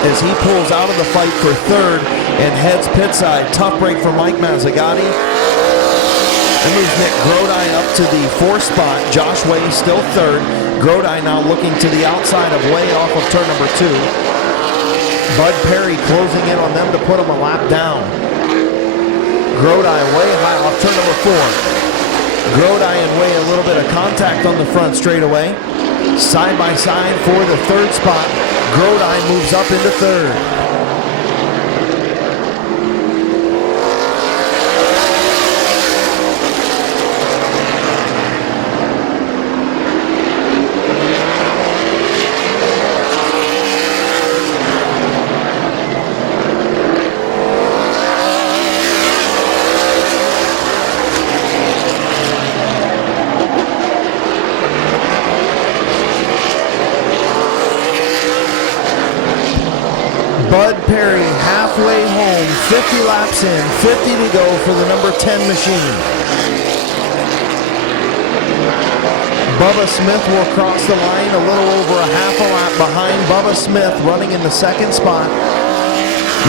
as he pulls out of the fight for 3rd and heads pit side. Tough break for Mike Mazzagatti. That moves Nick Grodi up to the 4th spot. Josh Way still 3rd. Grodi now looking to the outside of Way off of turn number 2. Bud Perry closing in on them to put him a lap down. Grodi way high off turn number 4. Grodi and Way a little bit of contact on the front straightaway. Side by side for the 3rd spot. Grodi moves up into 3rd. Bud Perry halfway home, 50 laps in, 50 to go for the number 10 machine. Bubba Smith will cross the line a little over a half a lap behind. Bubba Smith running in the second spot.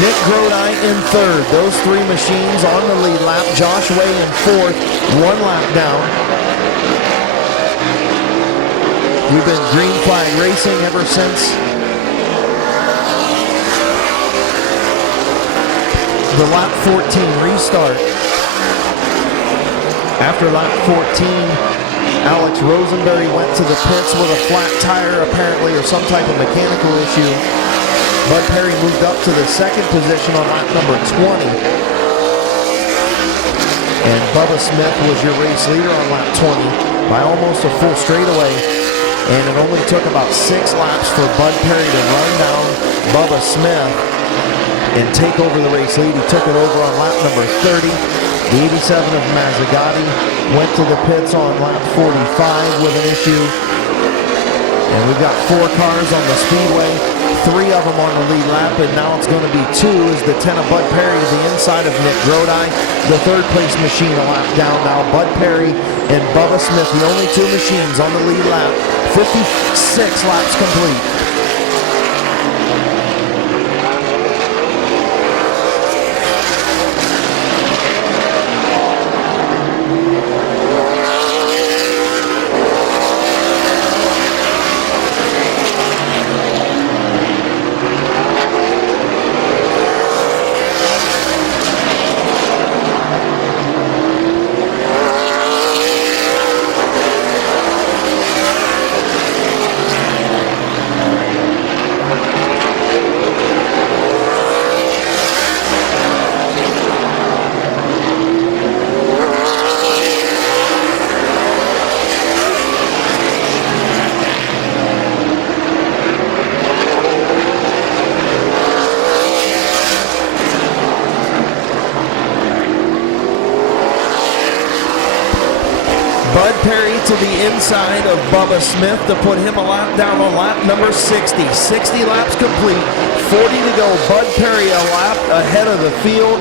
Nick Grodi in third. Those three machines on the lead lap. Josh Way in fourth, 1 lap down. We've been green flag racing ever since the lap 14 restart. After lap 14, Alex Rosenberry went to the pits with a flat tire apparently, or some type of mechanical issue. Bud Perry moved up to the second position on lap number 20. And Bubba Smith was your race leader on lap 20 by almost a full straightaway. And it only took about 6 laps for Bud Perry to run down Bubba Smith and take over the race lead. He took it over on lap number 30. The 87 of Mazzagatti went to the pits on lap 45 with an issue. And we've got 4 cars on the speedway, 3 of them on the lead lap, and now it's going to be 2 as the 10 of Bud Perry to the inside of Nick Grodi. The third place machine a lap down now. Bud Perry and Bubba Smith, the only 2 machines on the lead lap. 56 laps complete. Bud Perry to the inside of Bubba Smith to put him a lap down on lap number 60. 60 laps complete, 40 to go. Bud Perry a lap ahead of the field.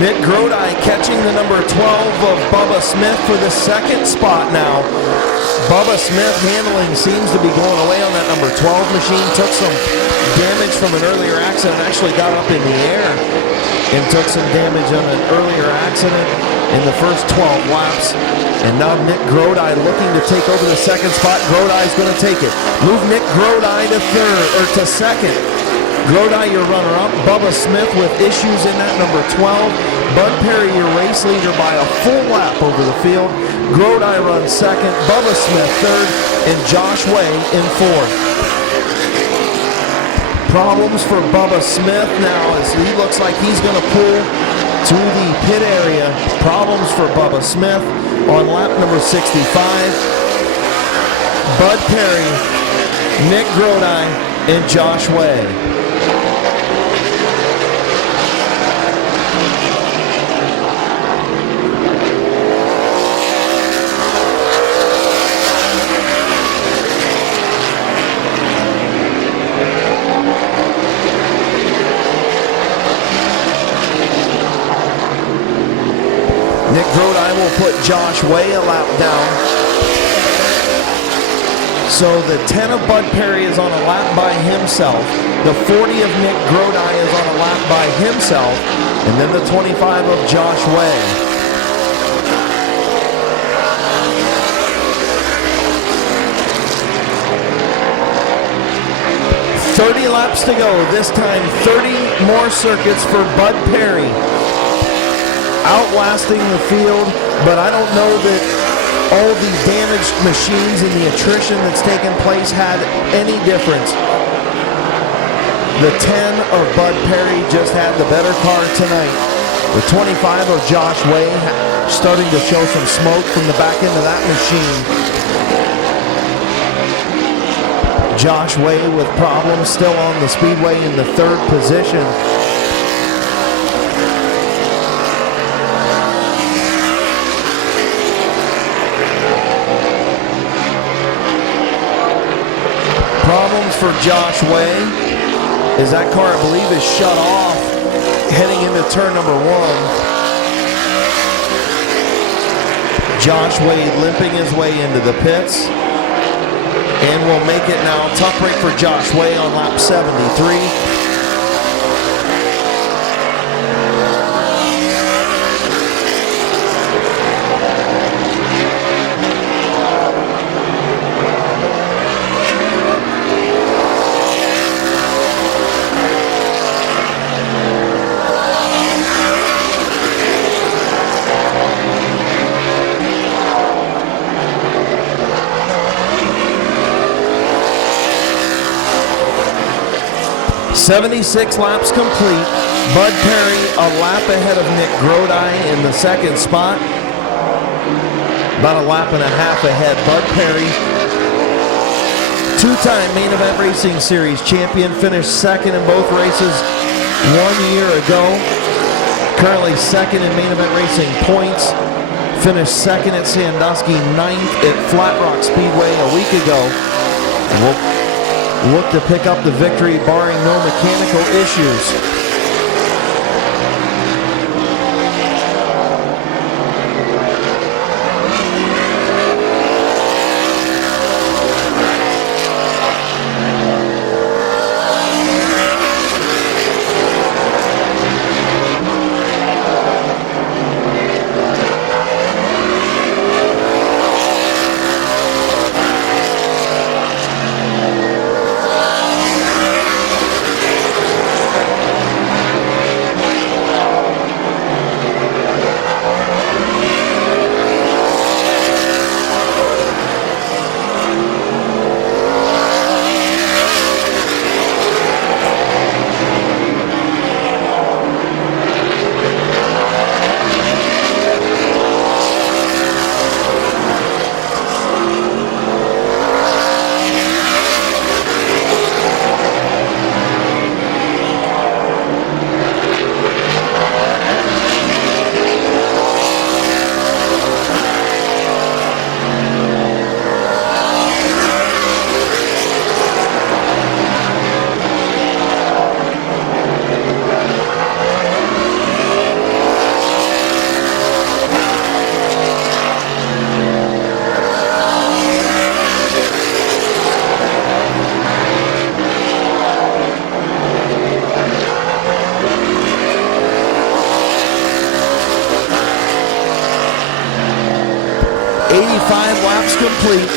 Nick Grodi catching the number 12 of Bubba Smith for the second spot now. Bubba Smith handling seems to be going away on that number 12 machine. Took some damage from an earlier accident. Actually got up in the air and took some damage on an earlier accident in the first 12 laps. And now Nick Grodi looking to take over the second spot. Grodi's going to take it. Move Nick Grodi to third, or to second. Grodi, your runner-up. Bubba Smith with issues in that number 12. Bud Perry, your race leader by a full lap over the field. Grodi runs second. Bubba Smith third. And Josh Way in fourth. Problems for Bubba Smith now as he looks like he's going to pull to the pit area. Problems for Bubba Smith on lap number 65. Bud Perry, Nick Grodi, and Josh Way. Nick Grodi will put Josh Way a lap down. So the 10 of Bud Perry is on a lap by himself. The 40 of Nick Grodi is on a lap by himself. And then the 25 of Josh Way. Laps to go. This time 30 more circuits for Bud Perry. Outlasting the field, but I don't know that all the damaged machines and the attrition that's taken place had any difference. The 10 of Bud Perry just had the better car tonight. The 25 of Josh Way starting to show some smoke from the back end of that machine. Josh Way with problems still on the speedway in the third position. for Josh Way, as that car, I believe, is shut off heading into turn number 1. Josh Wade limping his way into the pits, and will make it now. Tough break for Josh Way on lap 73. 76 laps complete. Bud Perry a lap ahead of Nick Grodi in the second spot. About a lap and a half ahead. Bud Perry, two-time Main Event Racing Series champion, finished second in both races 1 year ago. Currently second in Main Event Racing points. Finished second at Sandusky, ninth at Flat Rock Speedway a week ago. And we'll look to pick up the victory barring no mechanical issues. Complete.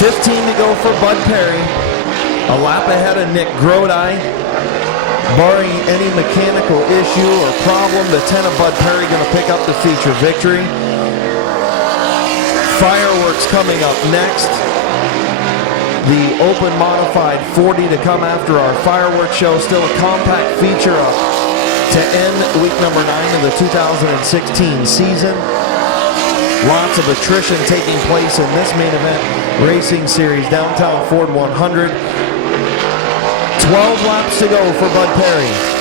15 to go for Bud Perry. A lap ahead of Nick Grodi. Barring any mechanical issue or problem, the 10 of Bud Perry going to pick up the feature victory. Fireworks coming up next. The open modified 40 to come after our fireworks show. Still a compact feature up to end week number 9 of the 2016 season. Lots of attrition taking place in this main event racing series, Downtown Ford 100. 12 laps to go for Bud Perry.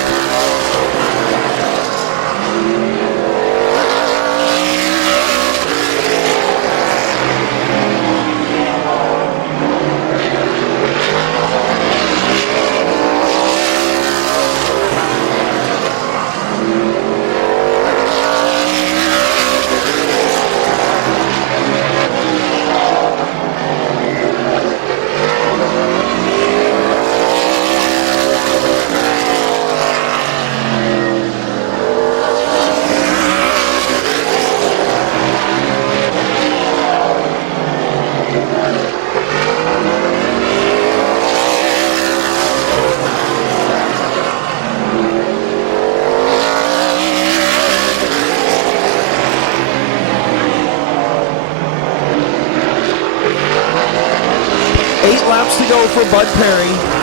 To go for Bud Perry.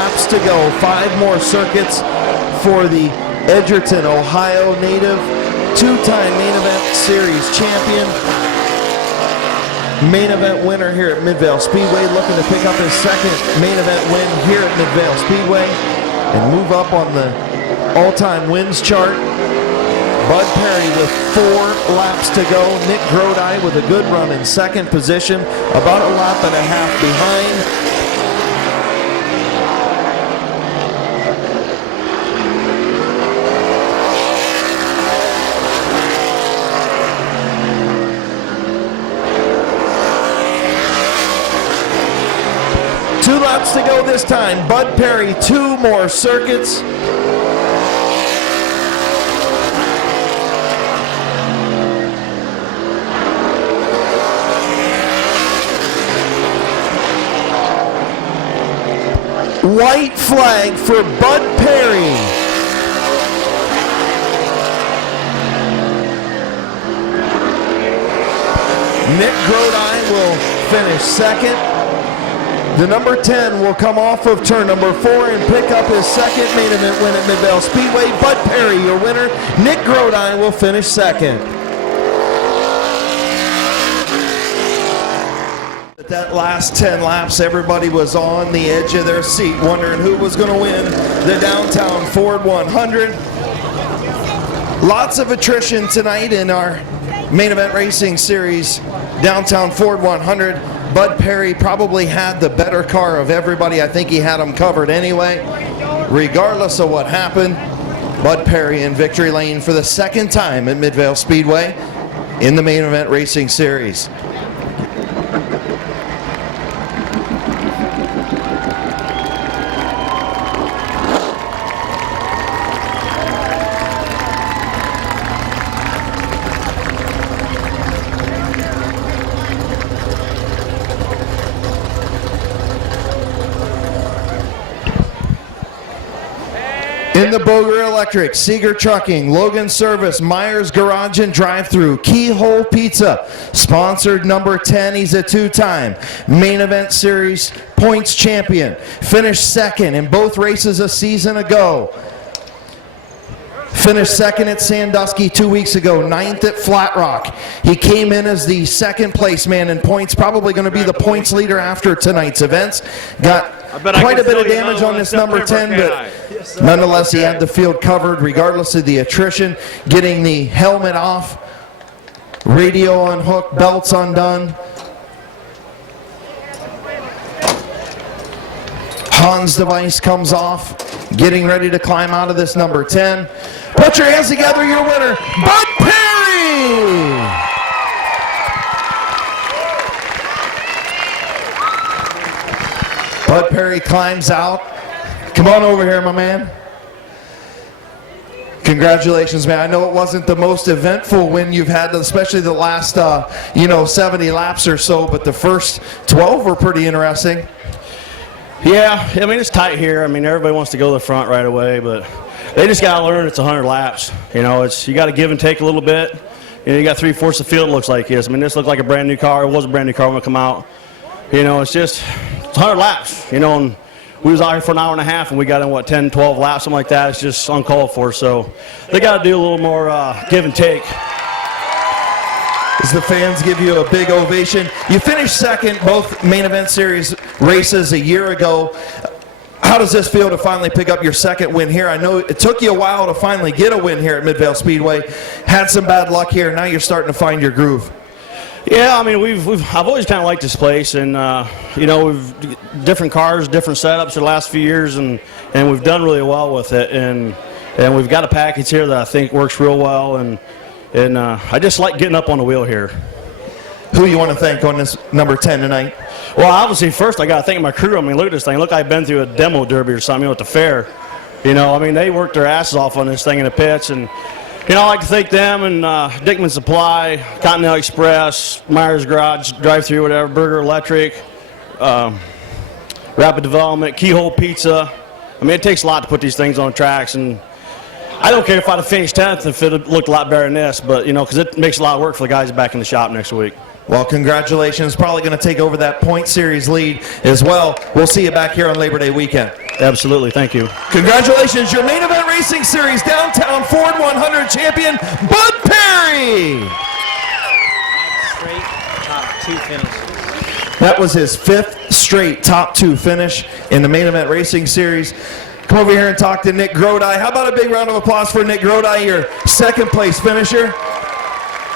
laps to go. 5 more circuits for the Edgerton, Ohio native, two-time main event series champion, main event winner here at Midvale Speedway, looking to pick up his second main event win here at Midvale Speedway and move up on the all-time wins chart. Bud Perry with 4 laps to go. Nick Grodi with a good run in second position, about a lap and a half behind. Two laps to go this time. Bud Perry, 2 more circuits. White flag for Bud Perry. Nick Grodi will finish second. The number 10 will come off of turn number 4 and pick up his second main event win at Midvale Speedway. Bud Perry, your winner. Nick Grodi will finish second. At that last 10 laps, everybody was on the edge of their seat, wondering who was going to win the Downtown Ford 100. Lots of attrition tonight in our main event racing series, Downtown Ford 100. Bud Perry probably had the better car of everybody. I think he had them covered anyway. Regardless of what happened, Bud Perry in victory lane for the second time at Midvale Speedway in the main event racing series. In the Boger Electric, Seeger Trucking, Logan Service, Myers Garage and Drive-Thru, Keyhole Pizza, sponsored number 10. He's a 2-time main event series points champion. Finished second in both races a season ago. Finished second at Sandusky 2 weeks ago, 9th at Flat Rock. He came in as the second place man in points, probably going to be the points leader after tonight's events. Got quite a bit of damage on this number 10, but nonetheless, he had the field covered regardless of the attrition. Getting the helmet off, radio unhooked, belts undone. Hans' device comes off, getting ready to climb out of this number 10. Put your hands together, your winner, Bud Perry! Bud Perry climbs out. Come on over here, my man. Congratulations, man. I know it wasn't the most eventful win you've had, especially the last, 70 laps or so, but the first 12 were pretty interesting. Yeah, I mean, it's tight here. I mean, everybody wants to go to the front right away, but they just got to learn it's 100 laps. You know, you got to give and take a little bit. You know, you got 3/4 the field, it looks like this. I mean, this looked like a brand new car. It was a brand new car when it come out. You know, it's 100 laps, you know, and we was out here for an hour and a half, and we got in, 10, 12 laps, something like that. It's just uncalled for, so they got to do a little more give and take. As the fans give you a big ovation. You finished second both main event series races a year ago. How does this feel to finally pick up your second win here? I know it took you a while to finally get a win here at Midvale Speedway. Had some bad luck here. Now you're starting to find your groove. Yeah, I mean, I've always kind of liked this place, and you know, we've different cars, different setups the last few years, and we've done really well with it, and we've got a package here that I think works real well, and I just like getting up on the wheel here. Who you want to thank on this number 10 tonight? Well, obviously, first I got to thank my crew. I mean, look at this thing. Look, I've been through a demo derby or something, at the fair. You know, I mean, they worked their asses off on this thing in the pits, and you know, I'd like to thank them and Dickman Supply, Continental Express, Myers Garage, Drive-Thru, whatever, Burger Electric, Rapid Development, Keyhole Pizza. I mean, it takes a lot to put these things on tracks, and I don't care if I'd have finished 10th if it looked a lot better than this, but, you know, because it makes a lot of work for the guys back in the shop next week. Well, congratulations. Probably going to take over that point series lead as well. We'll see you back here on Labor Day weekend. Absolutely. Thank you. Congratulations, your main event racing series downtown Ford 100 champion, Bud Perry. Straight top 2 finishes. That was his 5th straight top 2 finish in the main event racing series. Come over here and talk to Nick Grodi. How about a big round of applause for Nick Grodi, your 2nd place finisher?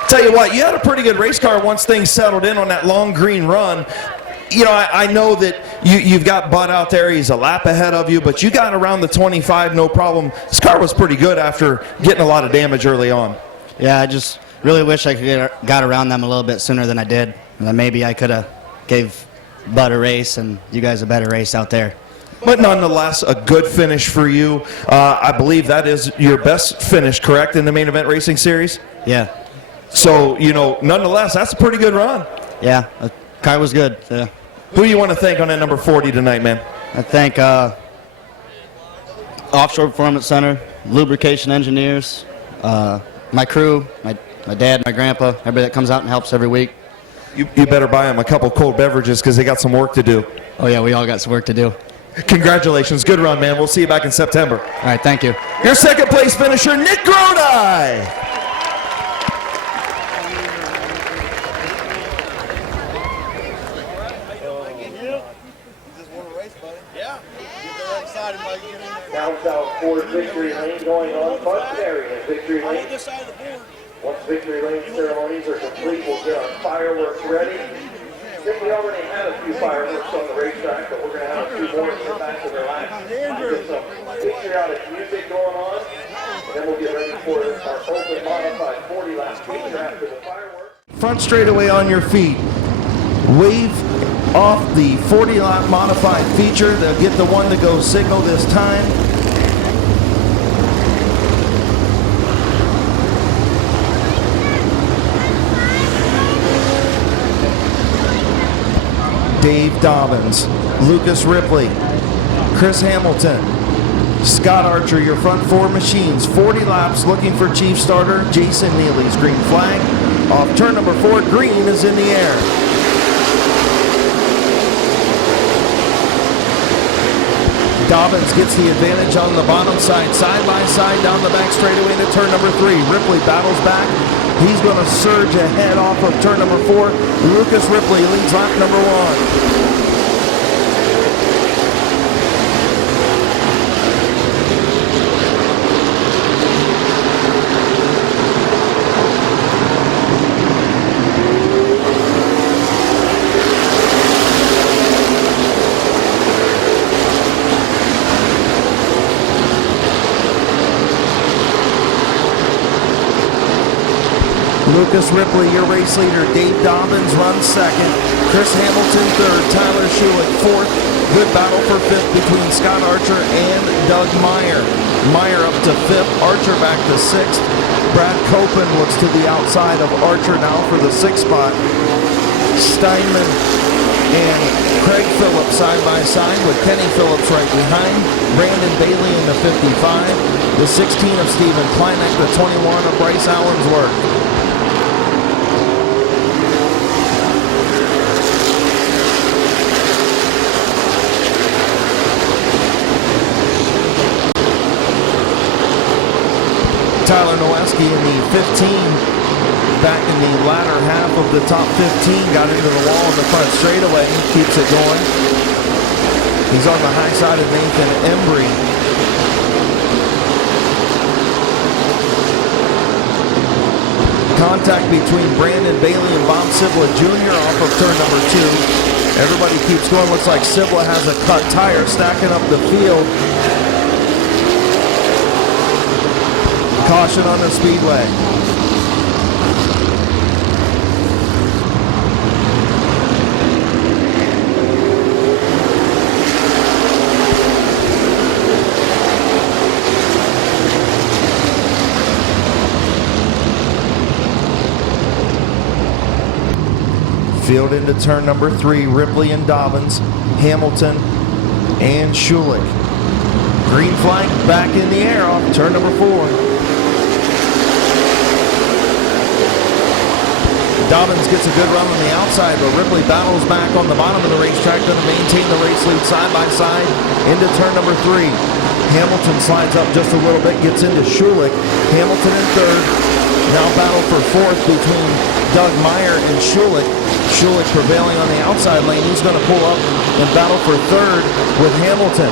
Tell you what, you had a pretty good race car once things settled in on that long green run. You know, I know that you've got Bud out there. He's a lap ahead of you, but you got around the 25, no problem. This car was pretty good after getting a lot of damage early on. Yeah, I just really wish I could got around them a little bit sooner than I did. And then maybe I could have gave Bud a race and you guys a better race out there. But nonetheless, a good finish for you. I believe that is your best finish, correct, in the main event racing series? Yeah. So, you know, nonetheless, that's a pretty good run. Yeah, the car was good. Yeah. Who do you want to thank on that number 40 tonight, man? I thank Offshore Performance Center, lubrication engineers, my crew, my dad, my grandpa, everybody that comes out and helps every week. You better buy them a couple cold beverages because they got some work to do. Oh, yeah, we all got some work to do. Congratulations. Good run, man. We'll see you back in September. All right, thank you. Your 2nd place finisher, Nick Grodi. Downtown Ford Victory Lane going on. Bud Perry in Victory Lane. Once Victory Lane ceremonies are complete, we'll get our fireworks ready. I think we already had a few fireworks on the racetrack, but we're going to have a few more in the back of their laps. Get some patriotic music going on, and then we'll get ready for our open modified 40-lap feature after the fireworks. Front straightaway on your feet. Wave off the 40-lap modified feature. They'll get the one to go signal this time. Dave Dobbins, Lucas Ripley, Chris Hamilton, Scott Archer, your front 4 machines. 40 laps looking for chief starter Jason Neely's green flag. Off turn number 4, green is in the air. Dobbins gets the advantage on the bottom side by side down the back straightaway into turn number 3. Ripley battles back. He's going to surge ahead off of turn number 4. Lucas Ripley leads lap number 1. Lucas Ripley, your race leader. Dave Dobbins runs 2nd. Chris Hamilton 3rd. Tyler Schulich 4th. Good battle for 5th between Scott Archer and Doug Meyer. Meyer up to 5th. Archer back to 6th. Brad Copen looks to the outside of Archer now for the 6th spot. Steinman and Craig Phillips side by side with Kenny Phillips right behind. Brandon Bailey in the 55. The 16 of Stephen Kleineck. The 21 of Bryce Allensworth. Tyler Noweski in the 15, back in the latter half of the top 15, got into the wall in the front straightaway, keeps it going. He's on the high side of Nathan Embry. Contact between Brandon Bailey and Bob Sibla Jr. off of turn number 2. Everybody keeps going. Looks like Sibla has a cut tire stacking up the field. Caution on the speedway. Field into turn number 3, Ripley and Dobbins, Hamilton and Schulich. Green flag back in the air off turn number 4. Dobbins gets a good run on the outside, but Ripley battles back on the bottom of the racetrack, going to maintain the race lead side by side into turn number 3. Hamilton slides up just a little bit, gets into Schulich. Hamilton in third. Now battle for fourth between Doug Meyer and Schulich. Schulich prevailing on the outside lane. He's going to pull up and battle for third with Hamilton.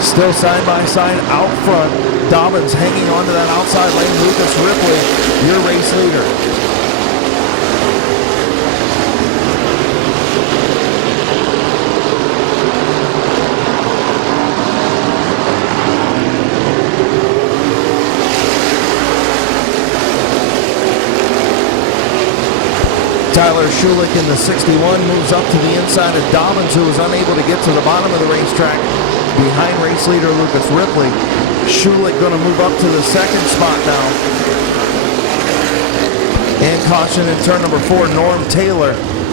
Still side by side out front. Dobbins hanging onto that outside lane. Lucas Ripley, your race leader. Tyler Schulich in the 61 moves up to the inside of Dobbins, who was unable to get to the bottom of the racetrack behind race leader Lucas Ripley. Schulich going to move up to the second spot now. And caution in turn number 4, Norm Taylor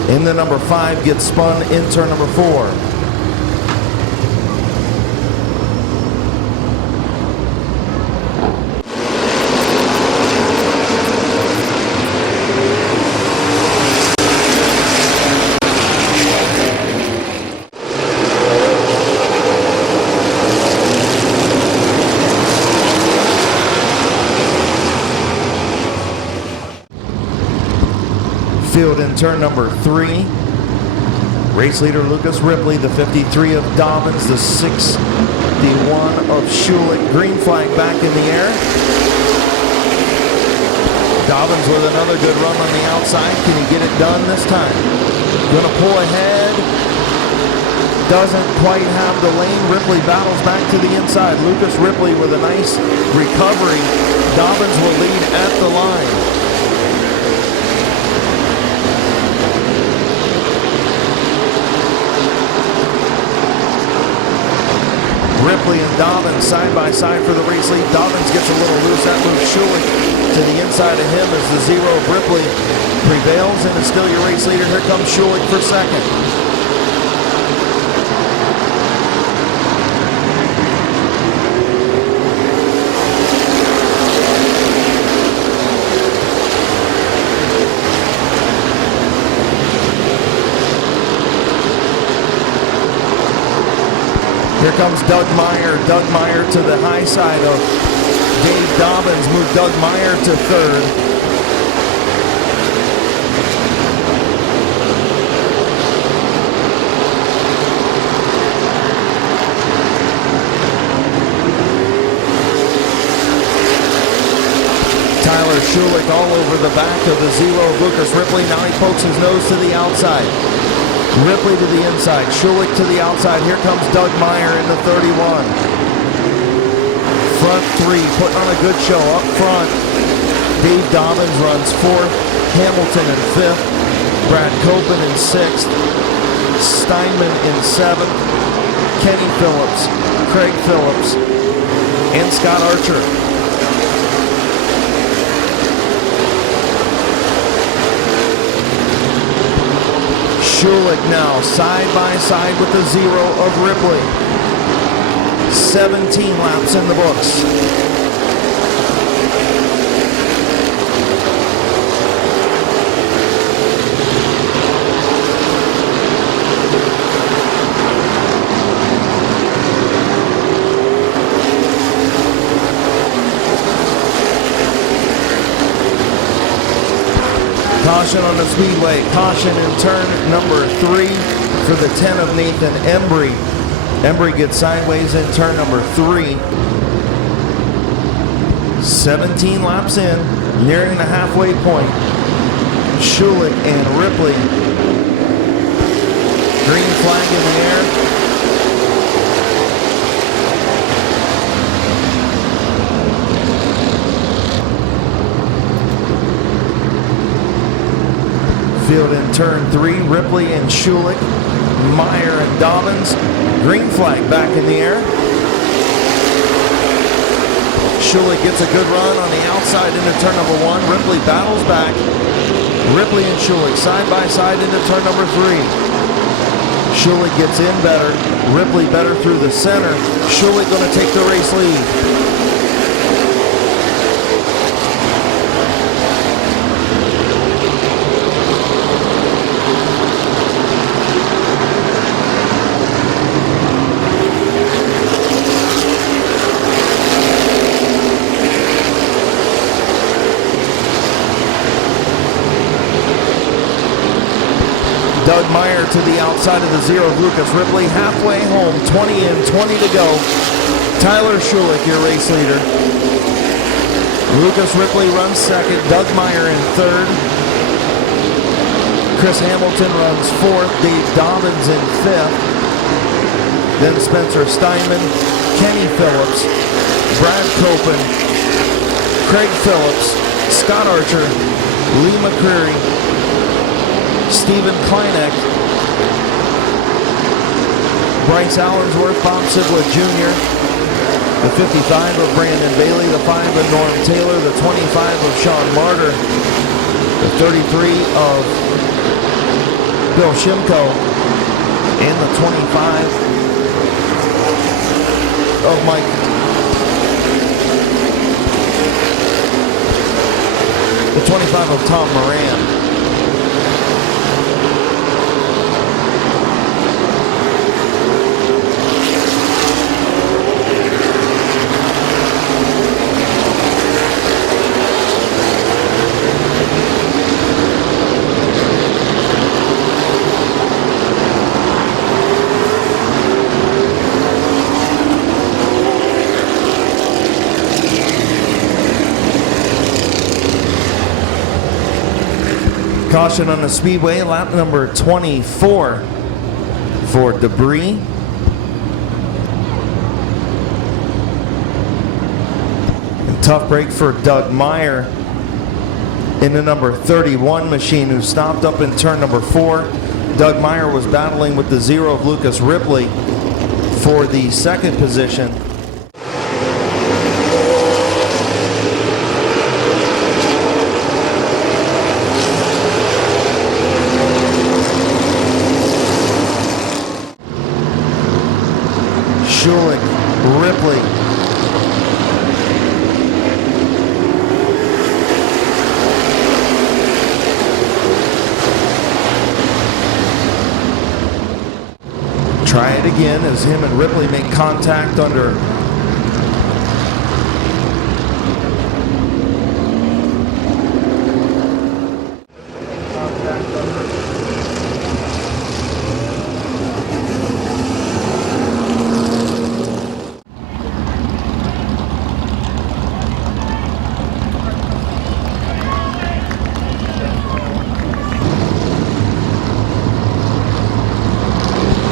in the number 5 gets spun in turn number 4. Field in turn number 3. Race leader Lucas Ripley, the 53 of Dobbins, the 61 of Schulich. Green flag back in the air. Dobbins with another good run on the outside. Can he get it done this time? Gonna pull ahead. Doesn't quite have the lane. Ripley battles back to the inside. Lucas Ripley with a nice recovery. Dobbins will lead at the line. Ripley and Dobbins side by side for the race lead. Dobbins gets a little loose. That moves Schulich to the inside of him as the 0 of Ripley prevails and is still your race leader. Here comes Schulich for second. Here comes Doug Meyer. Doug Meyer to the high side of Dave Dobbins. Move Doug Meyer to third. Tyler Schulich all over the back of the 0 of Lucas Ripley. Now he pokes his nose to the outside. Ripley to the inside, Schulich to the outside. Here comes Doug Meyer in the 31. Front 3, putting on a good show up front. Dave Dobbins runs 4th, Hamilton in 5th, Brad Copen in 6th, Steinman in 7th, Kenny Phillips, Craig Phillips, and Scott Archer. Schulich now side by side with the 0 of Ripley. 17 laps in the books. Caution on the speedway. Caution in turn number 3 for the 10 of Nathan Embry. Embry gets sideways in turn number 3. 17 laps in, nearing the halfway point. Schulich and Ripley. Green flag in the air. Field in turn 3, Ripley and Schulich, Meyer and Dobbins. Green flag back in the air. Schulich gets a good run on the outside into turn number 1. Ripley battles back. Ripley and Schulich side by side into turn number 3. Schulich gets in better. Ripley better through the center. Schulich going to take the race lead. to the outside of the zero of Lucas Ripley. Halfway home, 20 in, 20 to go. Tyler Schulich, your race leader. Lucas Ripley runs second. Doug Meyer in third. Chris Hamilton runs fourth. Dave Dobbins in fifth. Then Spencer Steinman, Kenny Phillips, Brad Copen, Craig Phillips, Scott Archer, Lee McCreary, Stephen Kleineck, Bryce Allersworth, Bob Sidla Jr., the 55 of Brandon Bailey, the 5 of Norm Taylor, the 25 of Sean Martyr, the 33 of Bill Shimko, and the 25 of Mike. The 25 of Tom Moran. Caution on the speedway, lap number 24 for debris. And tough break for Doug Meyer in the number 31 machine, who stopped up in turn number 4. Doug Meyer was battling with the zero of Lucas Ripley for the second position. Schulich, Ripley, try it again as him and Ripley make contact under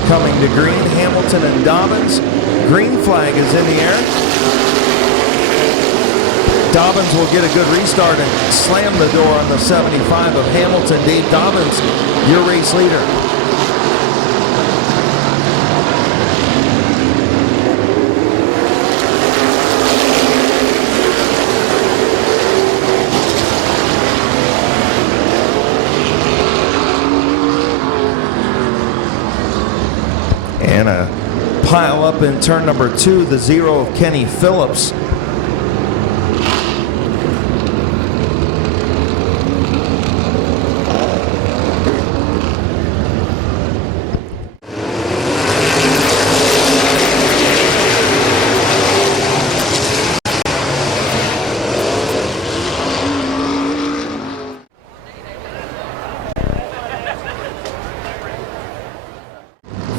coming to green, Hamilton and Dobbins. Green flag is in the air. Dobbins will get a good restart and slam the door on the 75 of Hamilton. Dave Dobbins, your race leader. And a pile up in turn number 2, the zero of Kenny Phillips.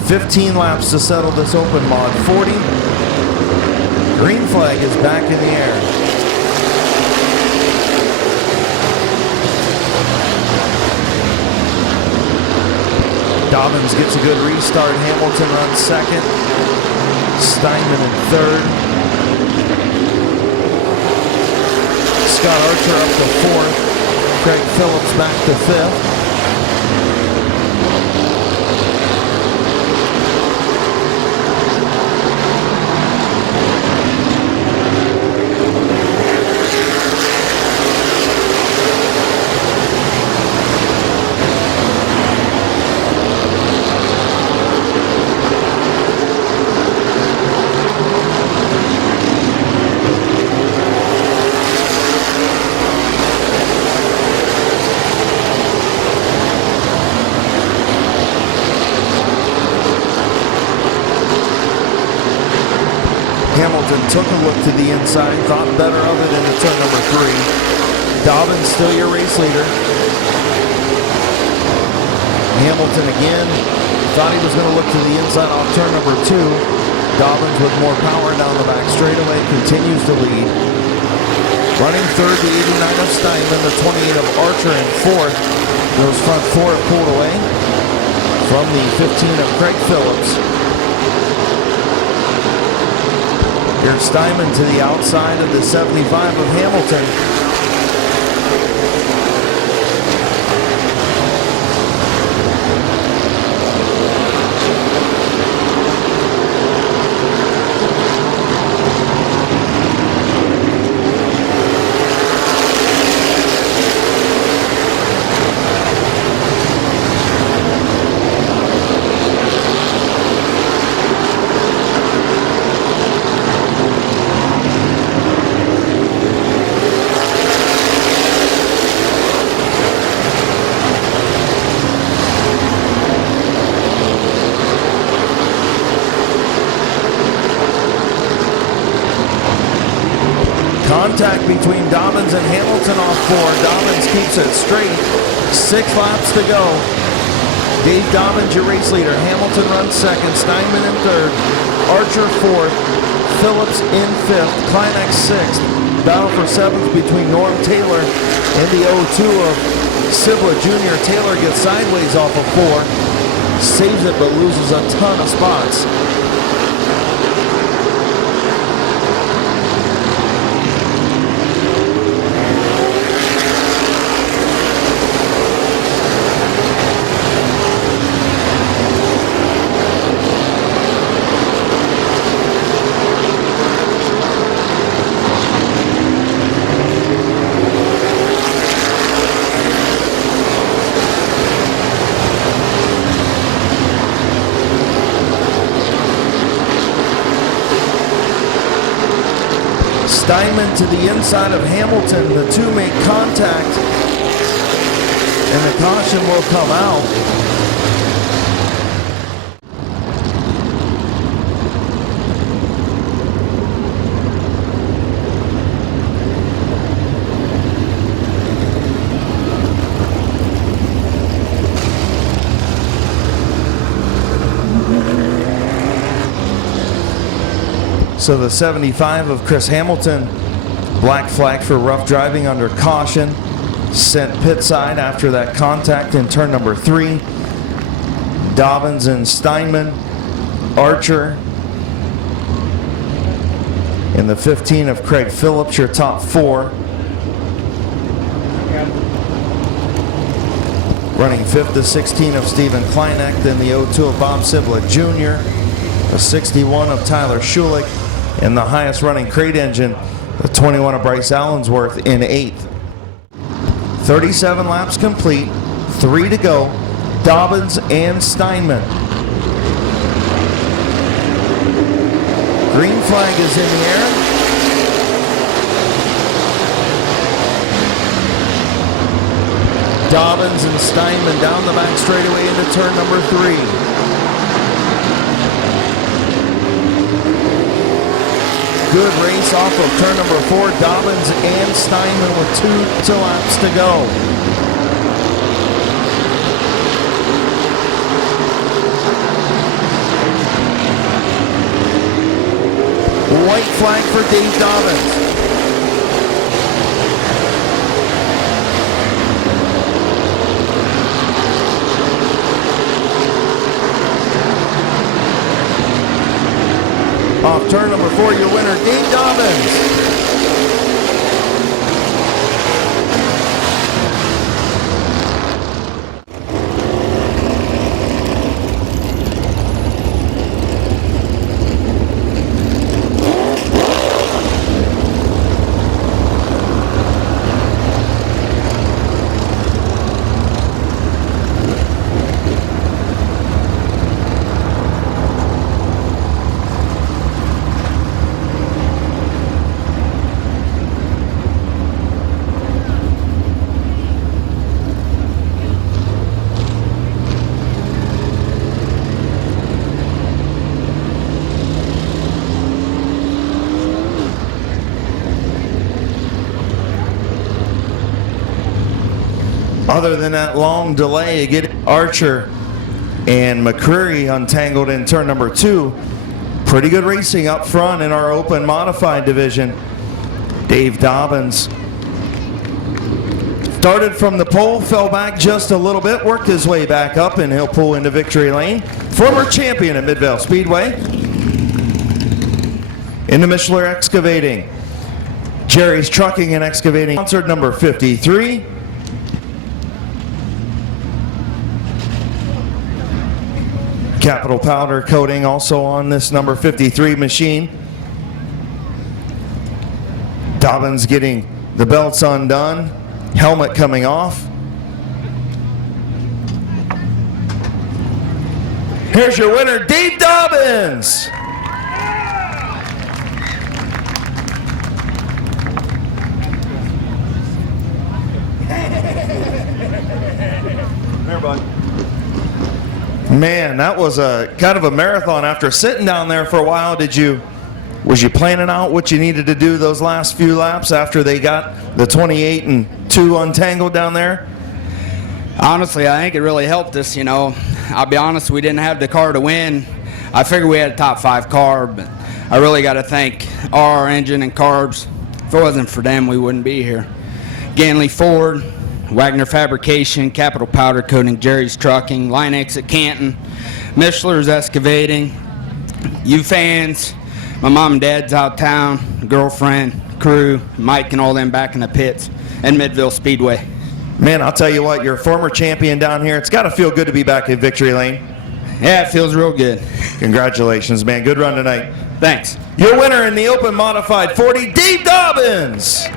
$15 laps to settle this open mod 40. Green flag is back in the air. Dobbins gets a good restart. Hamilton runs second. Steinman in third. Scott Archer up to fourth. Craig Phillips back to fifth. Hamilton took a look to the inside, thought better of it into turn number 3. Dobbins still your race leader. Hamilton again. Thought he was going to look to the inside off turn number 2. Dobbins with more power down the back straightaway continues to lead. Running third, the 89 of Steinman, the 28 of Archer in fourth. Those front four have pulled away from the 15 of Craig Phillips. Here's Steinman to the outside of the 75 of Hamilton. Contact between Dobbins and Hamilton off 4. Dobbins keeps it straight. 6 laps to go. Dave Dobbins, your race leader. Hamilton runs second. Steinman in third. Archer fourth. Phillips in fifth. Kleineck sixth. Battle for seventh between Norm Taylor and the 0-2 of Sibla Jr. Taylor gets sideways off of 4. Saves it but loses a ton of spots. Steinman to the inside of Hamilton. The two make contact, and the caution will come out. So the 75 of Chris Hamilton, black flag for rough driving under caution, sent pit side after that contact in turn number 3. Dobbins and Steinman, Archer, and the 15 of Craig Phillips, your top 4. Running 5th, the 16 of Stephen Kleineck, then the 0-2 of Bob Sibla Jr., the 61 of Tyler Schulich, and the highest running crate engine, the 21 of Bryce Allensworth in 8th. 37 laps complete, 3 to go. Dobbins and Steinman. Green flag is in the air. Dobbins and Steinman down the back straightaway into turn number 3. Good race off of turn number 4. Dobbins and Steinman with 2 laps to go. White flag for Dave Dobbins. Off turn number 4, your winner, Dave Dobbins. Other than that long delay, getting Archer and McCreary untangled in turn number 2. Pretty good racing up front in our open modified division. Dave Dobbins started from the pole, fell back just a little bit, worked his way back up, and he'll pull into victory lane. Former champion at Midvale Speedway. Into Mishler Excavating. Jerry's Trucking and Excavating. Sponsored number 53. Capital Powder Coating also on this number 53 machine. Dobbins getting the belts undone. Helmet coming off. Here's your winner, Dave Dobbins. Man, that was a kind of a marathon. After sitting down there for a while, was you planning out what you needed to do those last few laps after they got the 28 and 2 untangled down there? Honestly, I think it really helped us, you know. I'll be honest, we didn't have the car to win. I figured we had a top 5 car, but I really got to thank RR Engine and Carbs. If it wasn't for them, we wouldn't be here. Ganley Ford, Wagner Fabrication, Capital Powder Coating, Jerry's Trucking, Line X at Canton, Mishler's Excavating, you fans, my mom and dad's out of town, girlfriend, crew, Mike and all them back in the pits, and Midvale Speedway. Man, I'll tell you what, you're a former champion down here. It's got to feel good to be back in victory lane. Yeah, it feels real good. Congratulations, man. Good run tonight. Thanks. Your winner in the Open Modified 40, Dave Dobbins.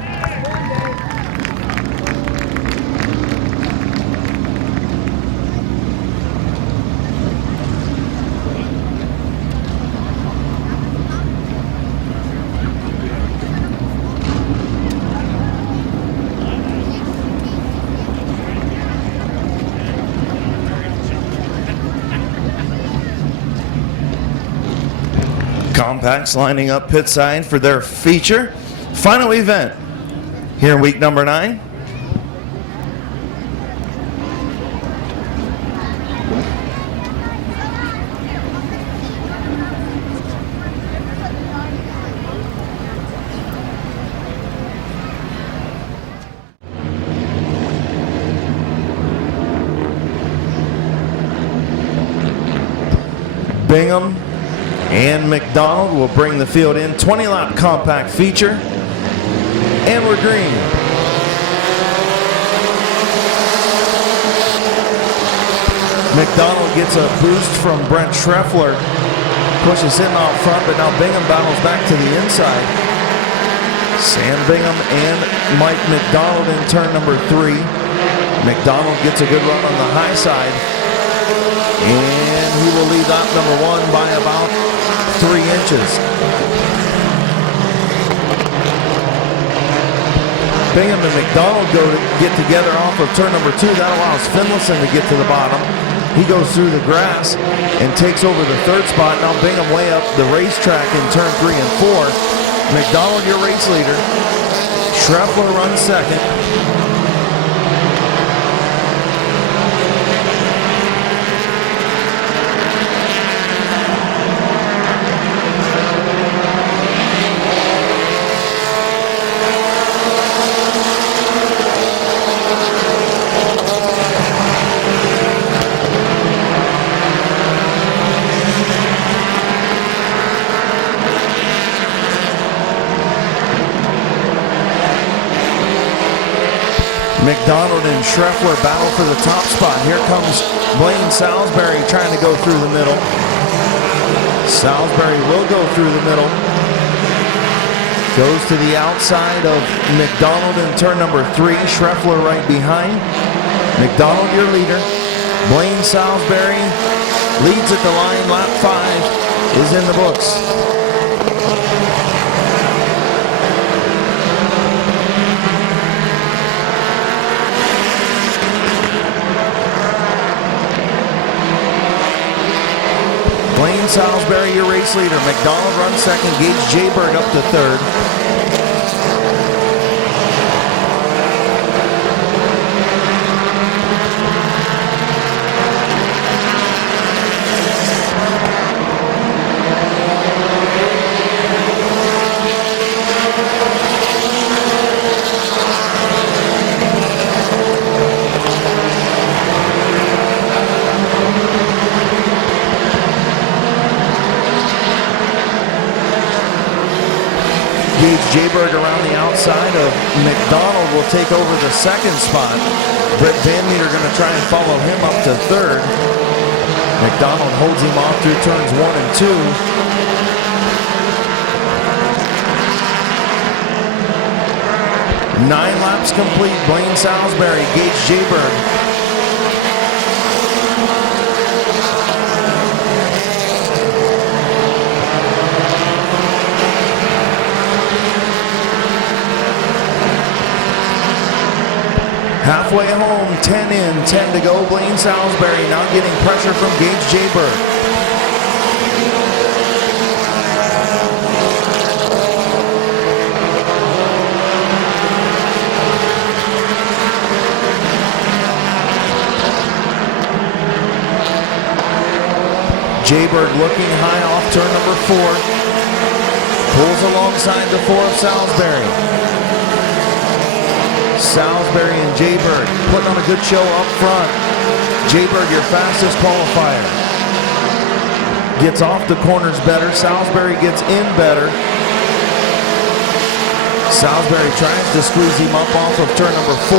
Compacts lining up pit side for their feature. Final event here in week number 9. Bingham and McDonald will bring the field in. 20-lap compact feature. And we're green. McDonald gets a boost from Brent Schreffler. Pushes him out front, but now Bingham battles back to the inside. Sam Bingham and Mike McDonald in turn number 3. McDonald gets a good run on the high side. And he will lead lap number 1 by about 3 inches. Bingham and McDonald go to get together off of turn number 2. That allows Finlayson to get to the bottom. He goes through the grass and takes over the 3rd spot. Now Bingham way up the racetrack in turn 3 and 4. McDonald, your race leader. Schreffler runs 2nd. McDonald and Schreffler battle for the top spot. Here comes Blaine Salisbury trying to go through the middle. Salisbury will go through the middle. Goes to the outside of McDonald in turn number 3. Schreffler right behind. McDonald, your leader. Blaine Salisbury leads at the line. Lap 5 is in the books. Blaine Salisbury, your race leader. McDonald runs 2nd. Gage Jayberg up to 3rd. Gage Jayberg around the outside of McDonald will take over the second spot. Brett Van Meter going to try and follow him up to third. McDonald holds him off through turns 1 and 2. 9 laps complete. Blaine Salisbury, Gage Jayberg. Halfway home, 10 in, 10 to go. Blaine Salisbury now getting pressure from Gage Jayberg. Jayberg looking high off turn number 4. Pulls alongside the 4 of Salisbury. Salisbury and Jayberg putting on a good show up front. Jayberg, your fastest qualifier. Gets off the corners better. Salisbury gets in better. Salisbury tries to squeeze him up off of turn number 4.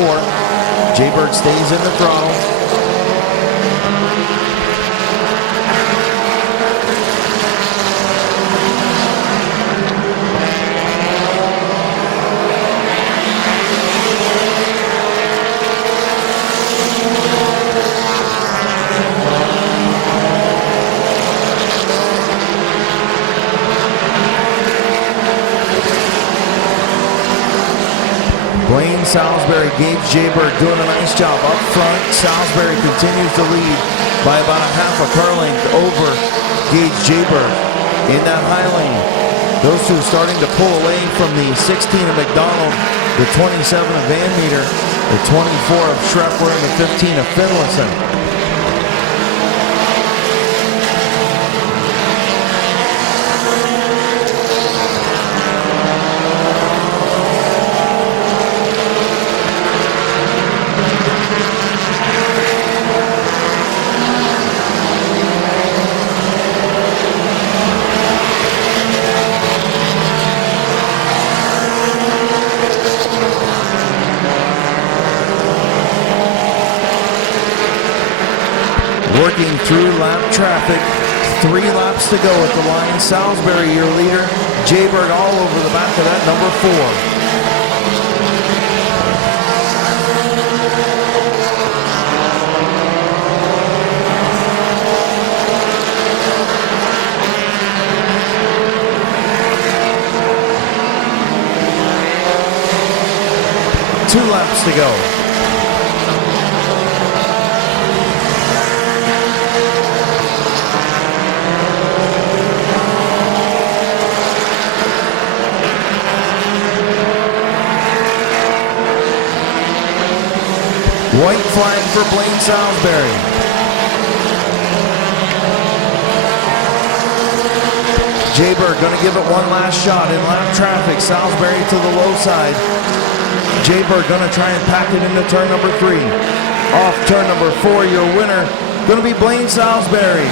Jayberg stays in the throttle. Blaine Salisbury, Gage Jayberg doing a nice job up front. Salisbury continues to lead by about a half a car length over Gage Jayberg in that high lane. Those two starting to pull away from the 16 of McDonald, the 27 of Van Meter, the 24 of Schrepler, and the 15 of Finlayson. Working through lap traffic, 3 laps to go at the line. Salisbury, your leader. Jayberg all over the back of that number 4. Two laps to go. White flag for Blaine Salisbury. Jayberg going to give it one last shot in lap traffic. Salisbury to the low side. Jayberg going to try and pack it into turn number 3. Off turn number 4, your winner going to be Blaine Salisbury.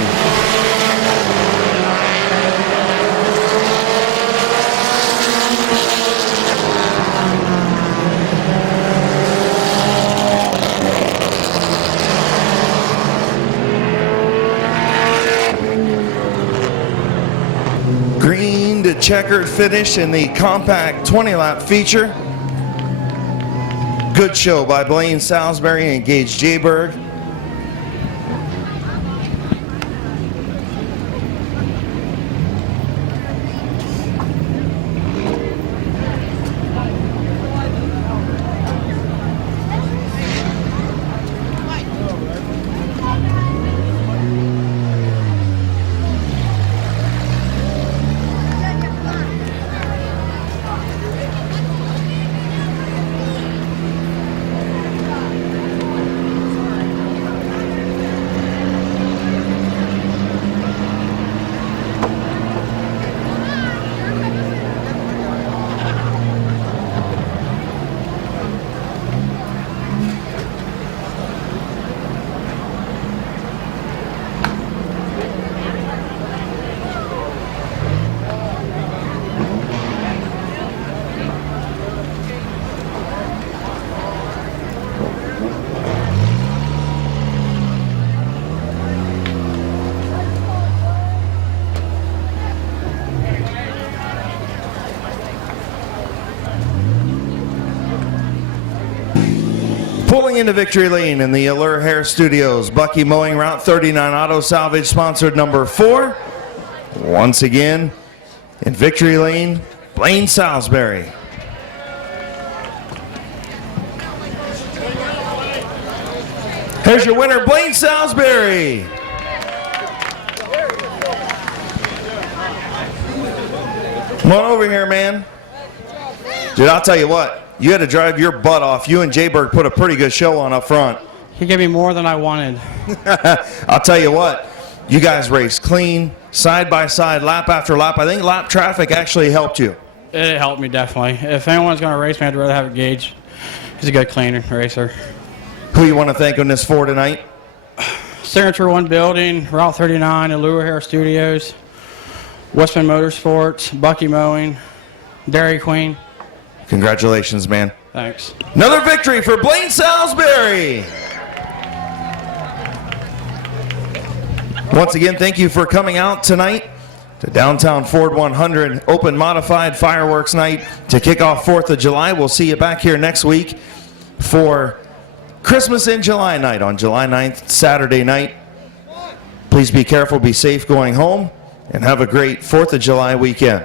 Green to checkered finish in the compact 20-lap feature. Good show by Blaine Salisbury and Gage Jayberg. Pulling into victory lane in the Allure Hair Studios, Bucky Mowing Route 39 Auto Salvage, sponsored number 4. Once again, in victory lane, Blaine Salisbury. Here's your winner, Blaine Salisbury. Come on over here, man. Dude, I'll tell you what, you had to drive your butt off. You and Jayberg put a pretty good show on up front. He gave me more than I wanted. I'll tell you what, you guys raced clean, side by side, lap after lap. I think lap traffic actually helped you. It helped me, definitely. If anyone's going to race me, I'd rather have a Gage. He's a good, clean racer. Who you want to thank on this for tonight? Signature One Building, Route 39, Allure Hair Studios, Westman Motorsports, Bucky Mowing, Dairy Queen. Congratulations, man. Thanks. Another victory for Blaine Salisbury. Once again, thank you for coming out tonight to Downtown Ford 100 Open Modified Fireworks Night to kick off 4th of July. We'll see you back here next week for Christmas in July night on July 9th, Saturday night. Please be careful, be safe going home, and have a great 4th of July weekend.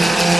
Thank you.